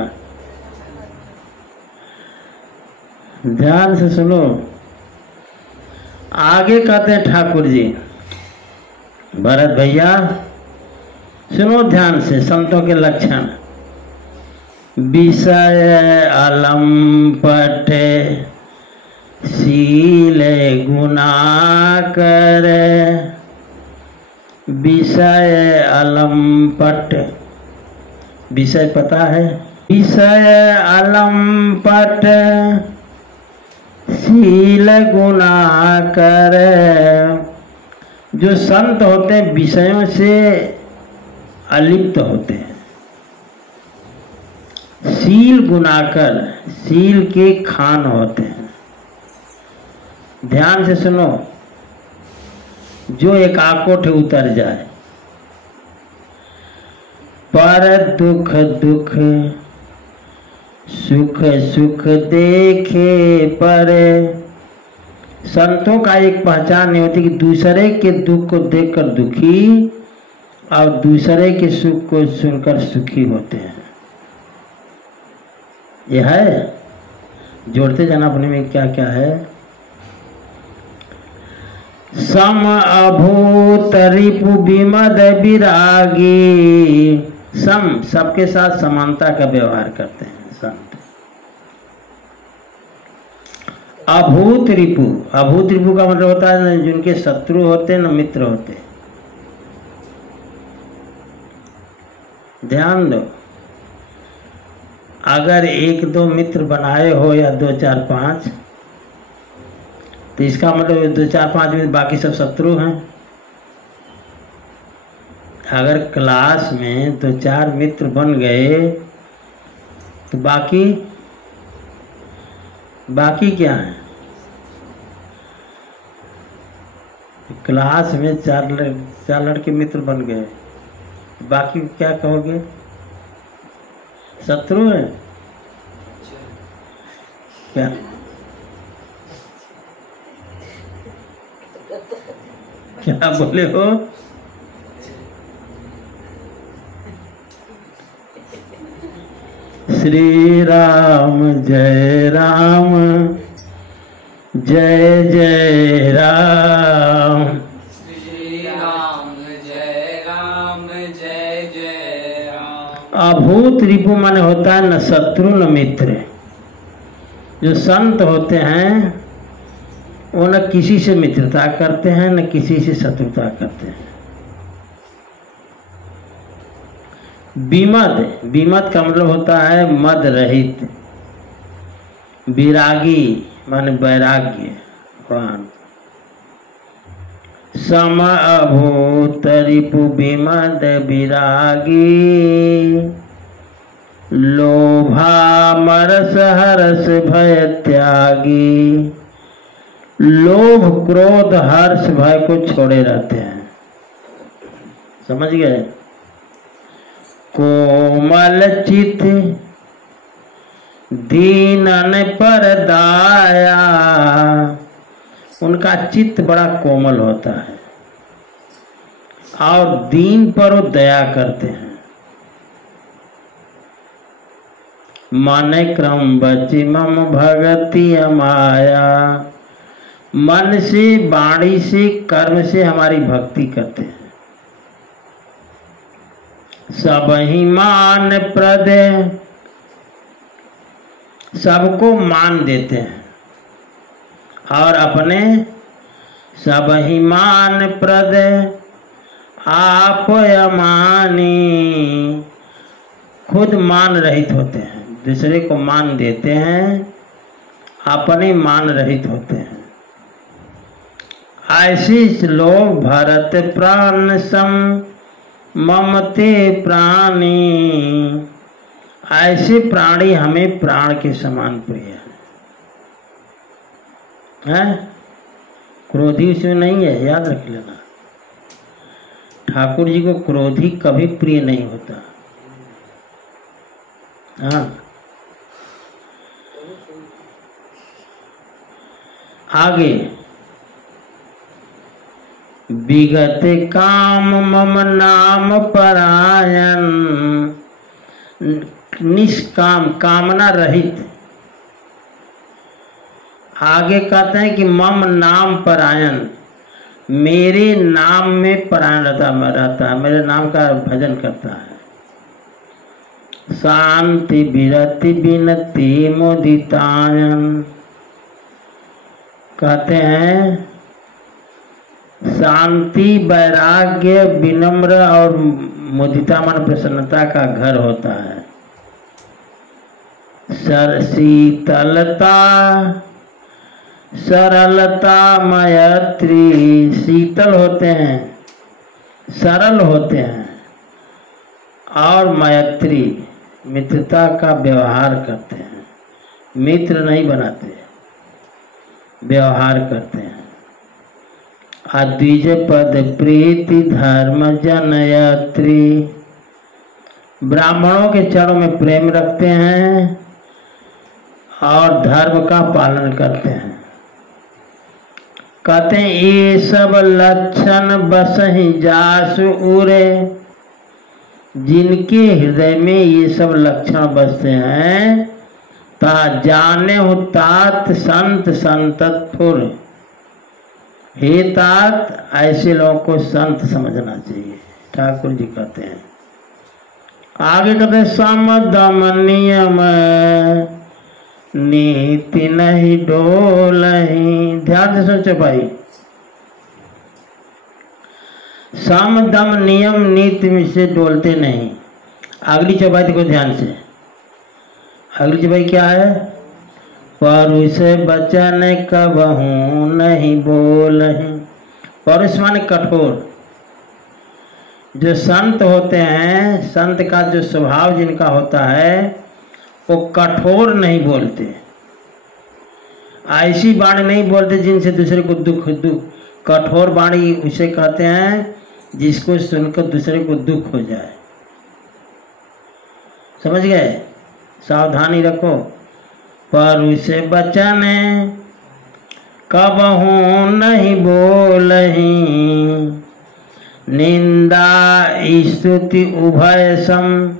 ध्यान से सुनो। आगे कहते हैं ठाकुर जी, भरत भैया सुनो ध्यान से संतों के लक्षण। विषय अलंपट शील गुना कर। विषय अलंपट, विषय पता है? विषय अलंपट शील गुना कर। जो संत होते हैं विषयों से अलिप्त होते हैं। शील गुनाकर, शील के खान होते हैं। ध्यान से सुनो। जो एक आकोट उतर जाए, पर दुख दुख सुख सुख देखे पर। संतों का एक पहचान नहीं होती कि दूसरे के दुख को देखकर दुखी और दूसरे के सुख को सुनकर सुखी होते हैं। यह है, जोड़ते जाना अपने में क्या क्या है। सम अभूत रिपु विमद विरागी। सम, सबके साथ समानता का व्यवहार करते हैं संत। अभूत रिपु, अभूत रिपु का मतलब होता है न जिनके शत्रु होते न मित्र होते। ध्यान दो, अगर एक दो मित्र बनाए हो या दो चार पांच, तो इसका मतलब दो चार पांच में बाकी सब शत्रु हैं। अगर क्लास में दो चार मित्र बन गए तो बाकी क्या है? क्लास में चार लड़के मित्र बन गए, बाकी क्या कहोगे? शत्रु है क्या? क्या बोले हो? श्री राम जय राम, जय जय राम। श्री राम अभूत रिपु माने होता है न शत्रु न मित्र। जो संत होते हैं वो न किसी से मित्रता करते हैं न किसी से शत्रुता करते हैं। विमद, विमद का मतलब होता है मद रहित। विरागी माने वैराग्यवान। सम अभूत रिपु विमद विरागी, लोभा मरस हरस भय त्यागी। लोभ क्रोध हर्ष भय को छोड़े रहते हैं। समझ गए? कोमल चित दीनन पर दाया, उनका चित्त बड़ा कोमल होता है और दीन पर वो दया करते हैं। मन क्रम बची मम भगति अमाया, मन से वाणी से कर्म से हमारी भक्ति करते हैं। सब ही मान प्रद, सबको मान देते हैं और अपने सब ही मान प्रद आप अमानी, खुद मान रहित होते हैं। दूसरे को मान देते हैं, अपने मान रहित होते हैं। ऐसे लोग भरत प्राण सम ममते प्राणी, ऐसे प्राणी हमें प्राण के समान प्रिय है। क्रोधी उसमें नहीं है, याद रख लेना। ठाकुर जी को क्रोधी कभी प्रिय नहीं होता। हाँ, आगे विगत काम मम नाम परायण, निष्काम कामना रहित। आगे कहते हैं कि मम नाम परायण, मेरे नाम में परायण रहता है, मेरे नाम का भजन करता है। शांति विरति विनति मुदितायन, कहते हैं शांति वैराग्य विनम्र और मुदिता मन प्रसन्नता का घर होता है। शीतलता सरलता मैत्री, शीतल होते हैं, सरल होते हैं और मैत्री मित्रता का व्यवहार करते हैं। मित्र नहीं बनाते, व्यवहार करते हैं। अद्विज पद प्रीति धर्म जनयत्री, ब्राह्मणों के चरणों में प्रेम रखते हैं और धर्म का पालन करते हैं। कहते हैं ये सब लक्षण बस ही जासु उरे, जिनके हृदय में ये सब लक्षण बसते हैं ता जाने हो तात संत संतत्पुर। हे तात, ऐसे लोगों को संत समझना चाहिए, ठाकुर जी कहते हैं। आगे कहते हैं सम दम नियम नीति नहीं डोलही। ध्यान से सोचो भाई, सम दम नियम नीति में से डोलते नहीं। अगली चौपाई देखो ध्यान से, अगली चौपाई क्या है? परुष बचन कबहू नहीं बोलही। परुष माने कठोर। जो संत होते हैं, संत का जो स्वभाव जिनका होता है वो कठोर नहीं बोलते, ऐसी वाणी नहीं बोलते जिनसे दूसरे को दुख। कठोर वाणी उसे कहते हैं जिसको सुनकर दूसरे को दुख हो जाए। समझ गए? सावधानी रखो। परुष बचन कबहू नहीं बोलही, निंदा स्तुति उभय सम।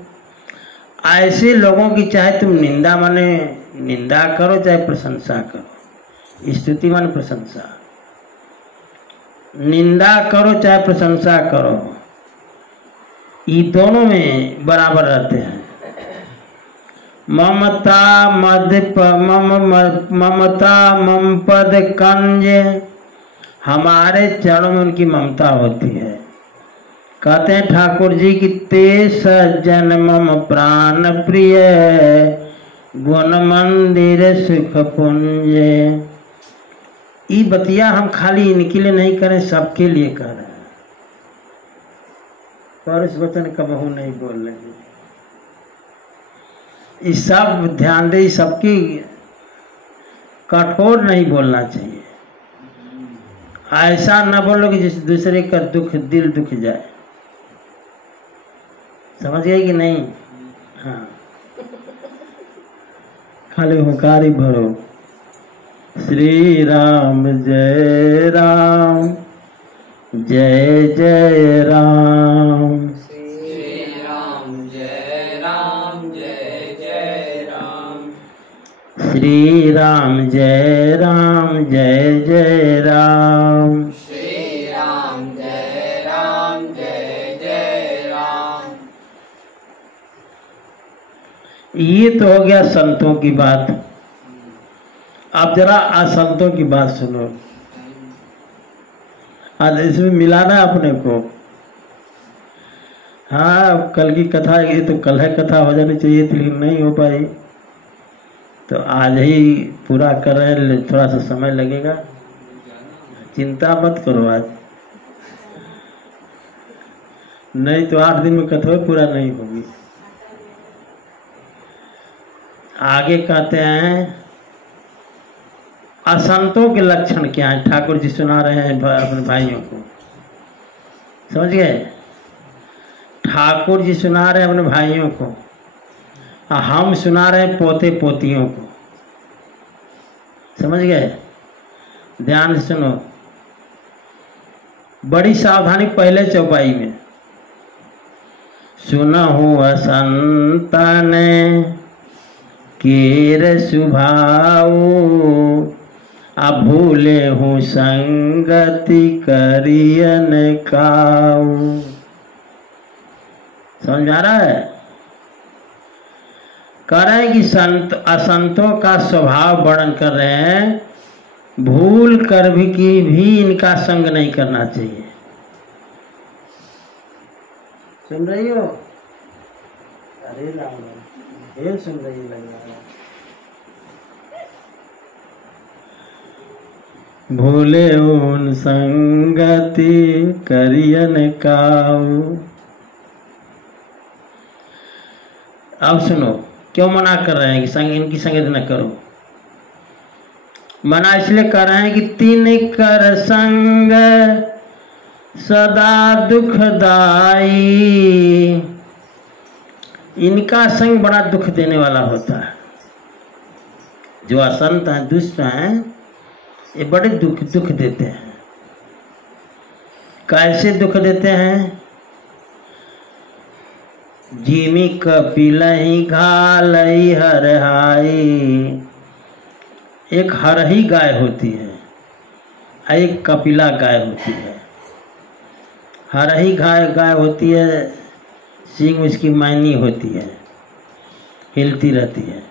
ऐसे लोगों की चाहे तुम निंदा माने निंदा करो, चाहे प्रशंसा करो। स्तुति माने प्रशंसा, निंदा करो चाहे प्रशंसा करो, ये दोनों में बराबर रहते हैं। ममता ममता मम पद कंज, हमारे चरणों में उनकी ममता होती है। कहते हैं ठाकुर जी की ते सज्जन मम प्राण प्रिय, गुण मंदिर सुख पुंज। ये बतिया हम खाली इनके लिए नहीं करें, सबके लिए कर रहे हैं। और इस वचन कबहू नहीं बोल रहे। इस सब ध्यान दे, सबकी कठोर नहीं बोलना चाहिए। ऐसा न बोलो कि जिस दूसरे का दुख दिल दुख जाए। समझ गए कि नहीं? हाँ, खाली हुकारी भरो। श्री राम जय राम, जय जय राम। श्री राम जय राम, जय जय राम। श्री राम जय राम, जय जय राम। श्री राम जय राम, जय जय राम। ये तो हो गया संतों की बात। अब जरा असंतों की बात सुनो। आज इसमें मिलाना अपने को। हाँ, कल की कथा, ये तो कल है कथा हो जानी चाहिए थी, लेकिन नहीं हो पाई, तो आज ही पूरा कर रहे हैं। थोड़ा सा समय लगेगा, चिंता मत करो। आज नहीं तो 8 दिन में कथा पूरा नहीं होगी। आगे कहते हैं असंतों के लक्षण क्या है, ठाकुर जी सुना रहे हैं अपने भाइयों को। समझ गए? ठाकुर जी सुना रहे हैं अपने भाइयों को, हम सुना रहे हैं पोते पोतियों को। समझ गए? ध्यान से सुनो, बड़ी सावधानी पहले चौपाई में। सुनहु असंतन केर सुभाऊ, अब भूले हूँ संगति करियन काऊ। समझ में आ रहा है? कह रहे हैं कि संत असंतों का स्वभाव वर्णन कर रहे हैं। भूल कर भी इनका संग नहीं करना चाहिए। सुन रही हो? अरे राम, ये सुन रही लग रहा है। भूले उन संगति करियन काऊ। अब सुनो, क्यों मना कर रहे हैं कि संग इनकी संगत न करो? मना इसलिए कर रहे हैं कि तीन कर संग सदा दुखदाई। इनका संग बड़ा दुख देने वाला होता है। जो असंत हैं, दुष्ट हैं, ये बड़े दुख देते हैं। कैसे दुख देते हैं? जिमी कपिलहि घालई हरहाई। एक हरही गाय होती है, एक कपिला गाय होती है। हरही गाय होती है, सींग उसकी मैनी होती है, हिलती रहती है।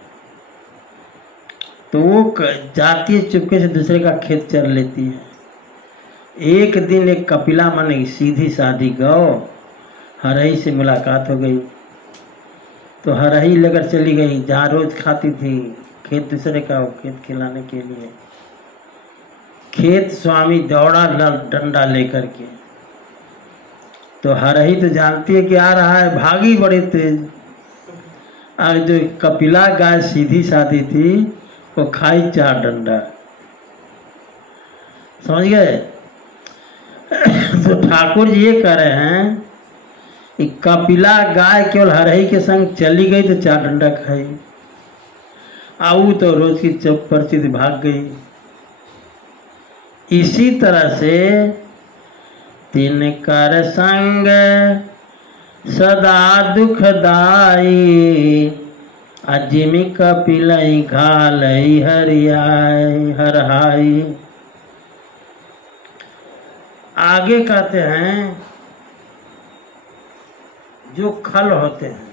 तो वो जाती है चुपके से दूसरे का खेत चर लेती है। एक दिन एक कपिला माने सीधी सादी गौ हरही से मुलाकात हो गई, तो हरही लेकर चली गई जहाँ रोज खाती थी, खेत दूसरे का खेत खिलाने के लिए। खेत स्वामी दौड़ा डंडा लेकर के, तो हरही तो जानती है कि आ रहा है, भागी बड़ी तेज। आज जो कपिला गाय सीधी सादी थी, वो खाई 4 डंडा। समझ गए? तो ठाकुर जी ये कह रहे हैं कि कपिला गाय केवल हरही के संग चली गई तो 4 डंडा खाई, आऊ तो रोज की चौक परची थी, भाग गई। इसी तरह से तीन कर संग सदा दुखदाई, अजिमी कपिलई घालई हरियाई हरहाई। आगे कहते हैं जो खल होते हैं,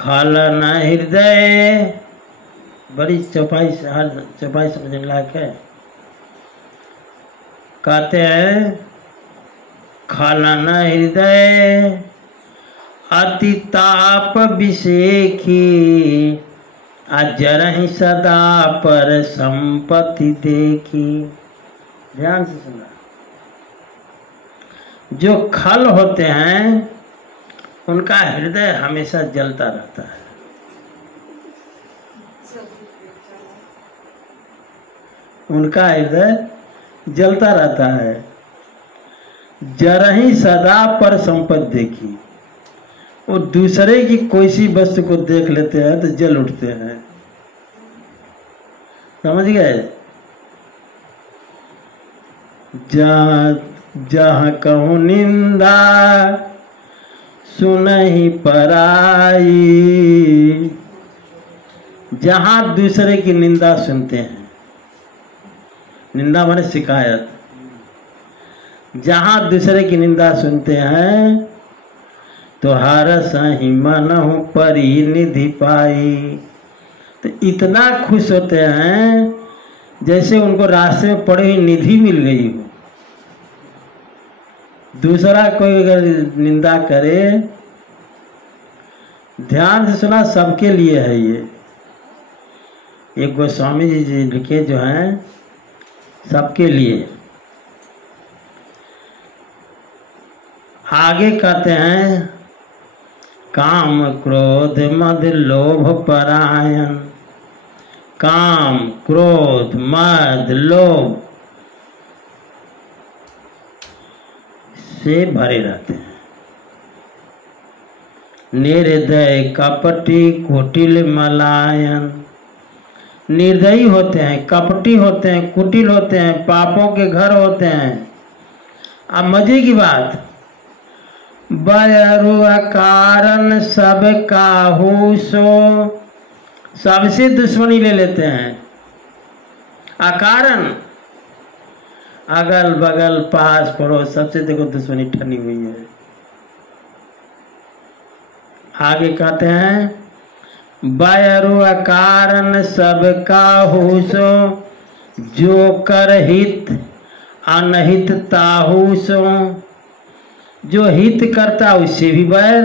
खालन हृदय, बड़ी चौपाई, हर चौपाई समझने लायक है। कहते हैं खालन हृदय अति ताप विषेखी, अजरहि सदा पर संपत्ति देखी। ध्यान से सुना। जो खल होते हैं उनका हृदय हमेशा जलता रहता है। उनका हृदय जलता रहता है। जरहि सदा पर संपत्ति देखी, वो दूसरे की कोई सी वस्तु को देख लेते हैं तो जल उठते हैं। समझ गए? जहाँ कहूँ निंदा सुनहि पराई, जहाँ दूसरे की निंदा सुनते हैं, निंदा माने शिकायत, जहाँ दूसरे की निंदा सुनते हैं तो हरस ही मनहु परिनिधि पाई, तो इतना खुश होते हैं जैसे उनको रास्ते में पड़ी हुई निधि मिल गई हो। दूसरा कोई अगर निंदा करे, ध्यान से सुना, सबके लिए है ये। एक गोस्वामी जी लिखे जो हैं सबके लिए। आगे कहते हैं काम क्रोध मद लोभ परायण, काम क्रोध मद लोभ से भरे रहते हैं। निर्दय कपटी कुटिल मलायन, निर्दयी होते हैं, कपटी होते हैं, कुटिल होते हैं, पापों के घर होते हैं। अब मजे की बात, बयरु कारण सब काहू सो, सबसे दुश्मनी ले लेते हैं। अकारण, अगल बगल पास पड़ोस सबसे देखो दुश्मनी ठनी हुई है। आगे कहते हैं बयरु कारण सब काहू सो, जो कर हित अनहित ताहू सो, जो हित करता उससे भी बैर,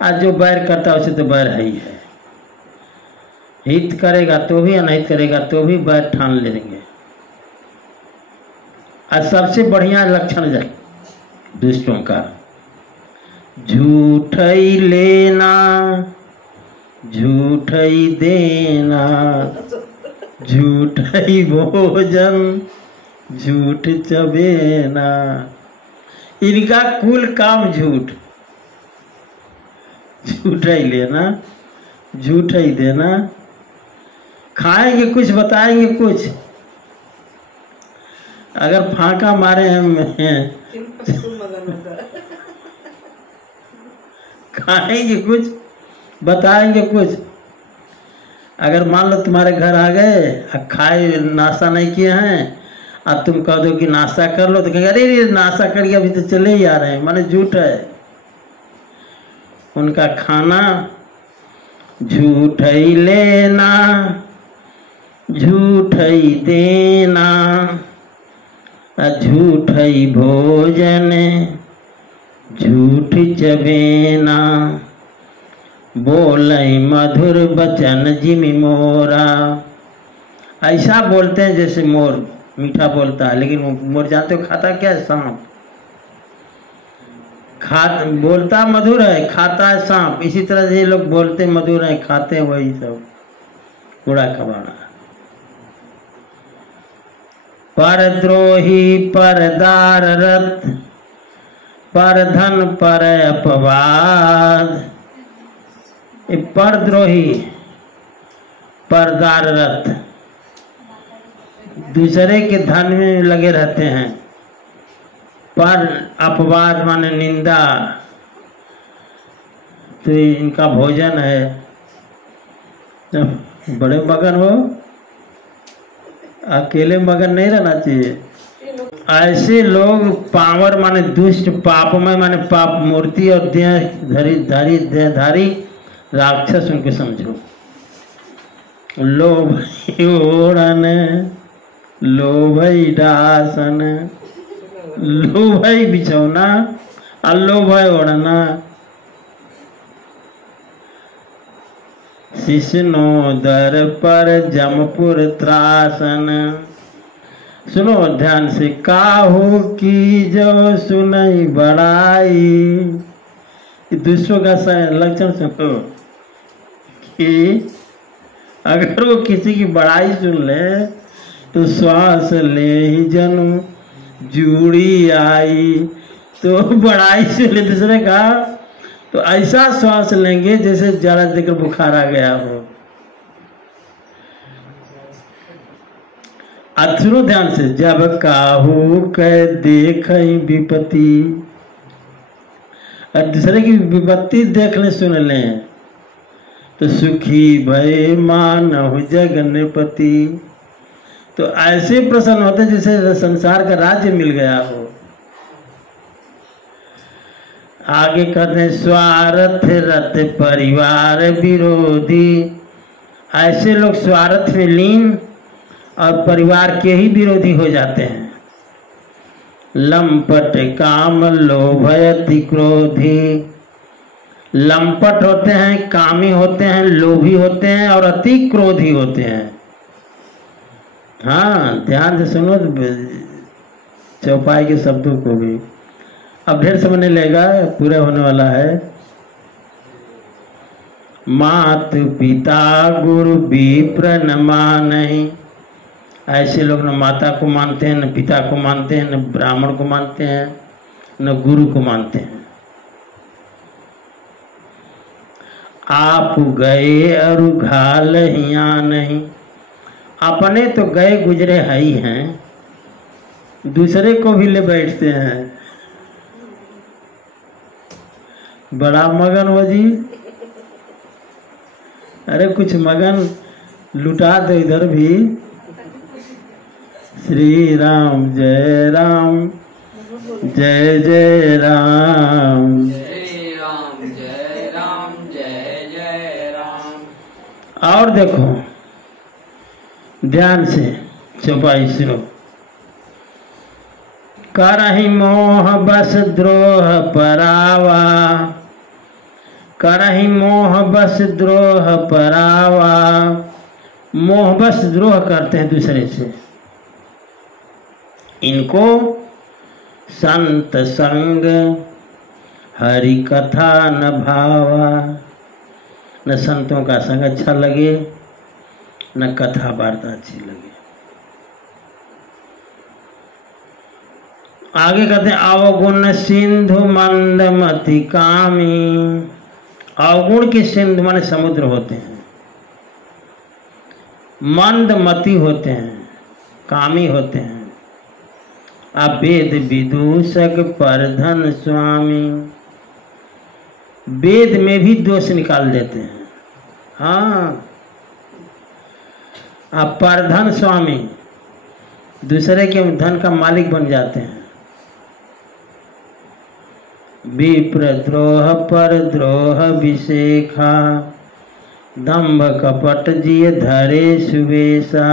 और जो बैर करता उससे तो बैर है ही है। हित करेगा तो भी, अनहित करेगा तो भी बैर ठान लेंगे। और सबसे बढ़िया लक्षण दुष्टों का, झूठ ही लेना झूठ ही देना, झूठ ही भोजन झूठ चबेना। इनका कुल काम झूठ, झूठ ही लेना झूठ ही देना। खाएंगे कुछ, बताएंगे कुछ, अगर फांका मारे हैं खाएंगे कुछ, बताएंगे कुछ। अगर मान लो तुम्हारे घर आ गए, खाए नाश्ता नहीं किए हैं, अब तुम कह दो कि नाश्ता कर लो, तो कहेंगे अरे नाश्ता करके अभी तो चले ही आ रहे हैं, माने झूठ है। उनका खाना झूठ ही लेना झूठ ही देना, झूठ ही भोजन झूठ चबेना। बोलई मधुर बचन जिमि मोरा, ऐसा बोलते हैं जैसे मोर मीठा बोलता है, लेकिन मोर जानते हो खाता क्या है? सांप। बोलता मधुर है, खाता है सांप। इसी तरह से ये लोग बोलते मधुर है, खाते हैं वही सब कूड़ा कबाड़ा। परद्रोही परदार रत, पर धन पर अपवाद। परद्रोही परदार रत, दूसरे के धन में लगे रहते हैं। पर अपवाद माने निंदा, तो इनका भोजन है। जब बड़े मगन हो, अकेले मगन नहीं रहना चाहिए। ऐसे लोग पावर माने दुष्ट, पाप में माने पाप मूर्ति और देहधारी राक्षस उनके समझो। लोभ ओढ़न लोभ डासन, लोभ बिछौना और लोभ ओढ़ना। शिष्नो दर पर जमपुर त्रासन। सुनो ध्यान से। काहू की जो सुनई बड़ाई, दूसरों का लक्षण सुनो कि अगर वो किसी की बड़ाई सुन ले तो श्वास ले ही जनु जूड़ी आई। तो बड़ाई सुन ले दूसरे का तो ऐसा श्वास लेंगे जैसे जरा देकर बुखार आ गया हो। सुनो ध्यान से। जब काहू कह देख विपत्ति, और दूसरे की विपत्ति देख ले सुन ले तो सुखी भय मानहु जगन्नपति। तो ऐसे प्रसन्न होते जैसे संसार का राज्य मिल गया हो। आगे कहते हैं स्वार्थ रत परिवार विरोधी। ऐसे लोग स्वार्थ में लीन और परिवार के ही विरोधी हो जाते हैं। लंपट काम लोभ अति क्रोधी। लंपट होते हैं, कामी होते हैं, लोभी होते हैं और अति क्रोधी होते हैं। हाँ ध्यान से सुनो चौपाई के शब्दों को भी। अब ढेर समय नहीं लगेगा, पूरा होने वाला है। मात पिता गुरु विप्र न मानहि। ऐसे लोग न माता को मानते हैं, न पिता को मानते हैं, न ब्राह्मण को मानते हैं, न गुरु को मानते हैं। आप गए और घाल हिया नहीं। अपने तो गए गुजरे है ही हैं, दूसरे को भी ले बैठते हैं। बड़ा मगन हो जी। अरे कुछ मगन लुटा दो इधर भी। श्री राम जय राम जय जय राम। श्री राम जय राम जय जय राम। और देखो ध्यान से चौपाई सुनो। करहि मोह बस द्रोह परावा। करहि मोह बस द्रोह परावा। मोह बस द्रोह करते हैं दूसरे से। इनको संत संग हरि कथा न भावा। न संतों का संग अच्छा लगे, न कथा वार्ता अच्छी लगे। आगे कहते हैं अवगुण सिंधु मंदमति कामी। अवगुण के सिंधु माने समुद्र होते हैं, मंदमति होते हैं, कामी होते हैं। अवेद विदूषक परधन स्वामी। वेद में भी दोष निकाल देते हैं। हाँ आप परधन स्वामी, दूसरे के धन का मालिक बन जाते हैं। विप्र द्रोह पर द्रोह विशेखा। दंभ कपट जिय धरे सुवेशा।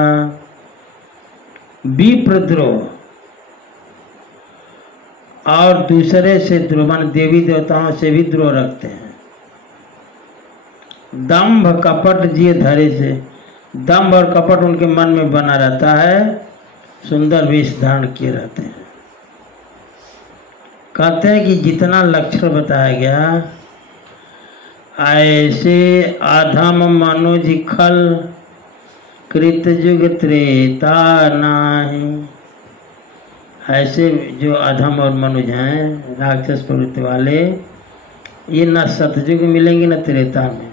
विप्र द्रोह और दूसरे से द्रोह मान देवी देवताओं से भी द्रोह रखते हैं। दंभ कपट जिय धरे से, दंभ और कपट उनके मन में बना रहता है, सुंदर वेश धारण किए रहते हैं। कहते हैं कि जितना लक्षण बताया गया ऐसे अधम मनुज खल कृत युग त्रेता नाही। ऐसे जो अधम और मनुज हैं, राक्षस प्रवृत्ति वाले, ये न सतयुग मिलेंगे न त्रेता में।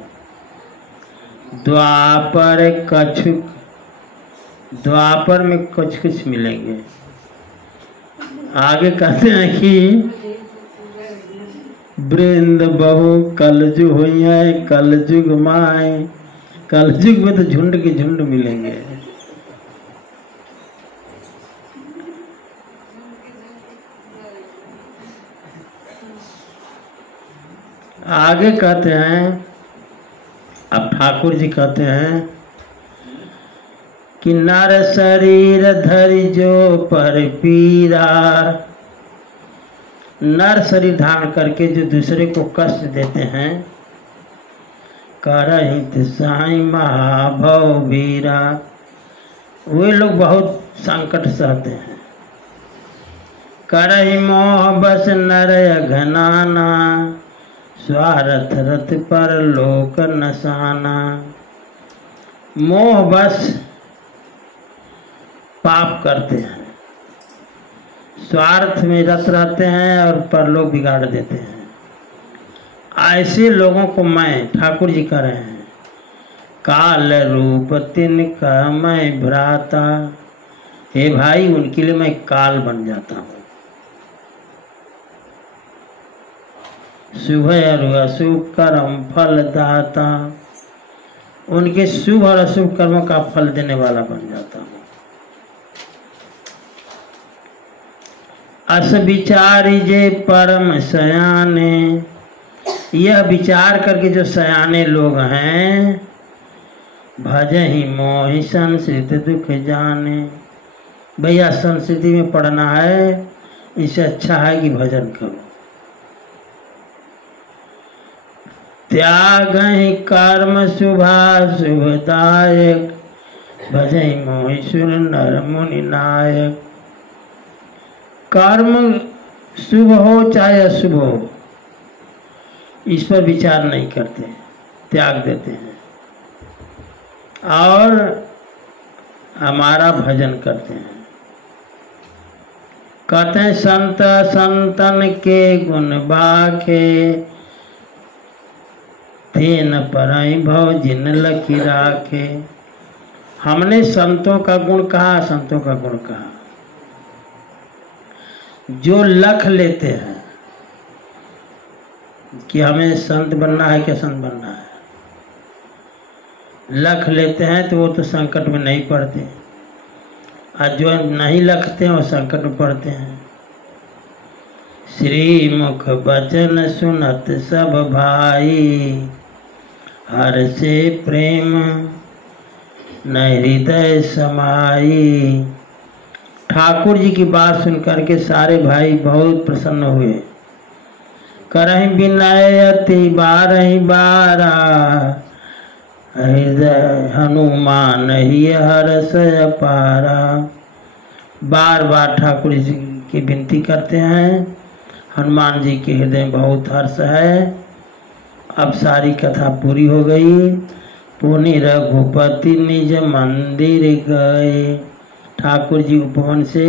द्वापर कछुक, द्वापर में कुछ कुछ मिलेंगे। आगे कहते हैं कि वृंद बहु कलजुग हुई है कलजुग माए। कलजुग में तो झुंड के झुंड मिलेंगे। आगे कहते हैं अब ठाकुर जी कहते हैं कि नर शरीर धरि जो पर पीरा, नर शरीर धारण करके जो दूसरे को कष्ट देते हैं, करहित साई महाभव वीरा, वे लोग बहुत संकट सहते हैं। करहि मोह बस नर अघनाना, स्वार्थ रथ पर लोक नसाना। मोह बस पाप करते हैं, स्वार्थ में रत रहते हैं और परलोक बिगाड़ देते हैं। ऐसे लोगों को मैं, ठाकुर जी कह रहे हैं, काल रूप तिनका मैं भ्राता, हे भाई उनके लिए मैं काल बन जाता हूँ। शुभ और अशुभ कर्म फल दाता, उनके शुभ और अशुभ कर्मों का फल देने वाला बन जाता हूँ। अस विचारी जे परम सयाने, यह विचार करके जो सयाने लोग हैं, भजहि मोहि संस्कृत दुख जाने। भैया संस्कृति में पढ़ना है, इससे अच्छा है कि भजन करो। त्यागहि कर्म शुभाशुभदायक, भजहि मोहि सुर नर मुनि नायक। कर्म शुभ हो चाहे अशुभ हो, इस पर विचार नहीं करते, त्याग देते हैं और हमारा भजन करते हैं। कहते हैं संत संतन के गुण बाखे, तेन परई भव जिन लखी राखे। हमने संतों का गुण कहा, संतों का गुण कहा, जो लख लेते हैं कि हमें संत बनना है, क्या संत बनना है, लख लेते हैं तो वो तो संकट में नहीं पड़ते, और जो नहीं लखते हैं वो संकट में पड़ते हैं। श्री मुख बचन सुनत सब भाई, हर से प्रेम न हृदय समाई। ठाकुर जी की बात सुनकर के सारे भाई बहुत प्रसन्न हुए। करहि विनय अति बारहि बारा, हृदय हनुमान ही हर्ष अपारा। बार बार ठाकुर जी की विनती करते हैं। हनुमान जी के हृदय में बहुत हर्ष है। अब सारी कथा पूरी हो गई। पुनि रघुपति निज मंदिर गए। ठाकुर जी उपवन से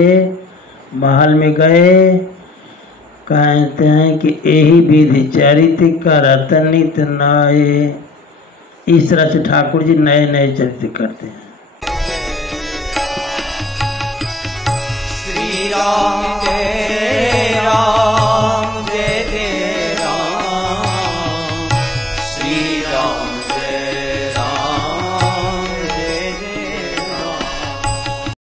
महल में गए। कहते हैं कि यही विधि चरित करत नित नए। इस तरह से ठाकुर जी नए नए चरित्र करते हैं। श्री राम जय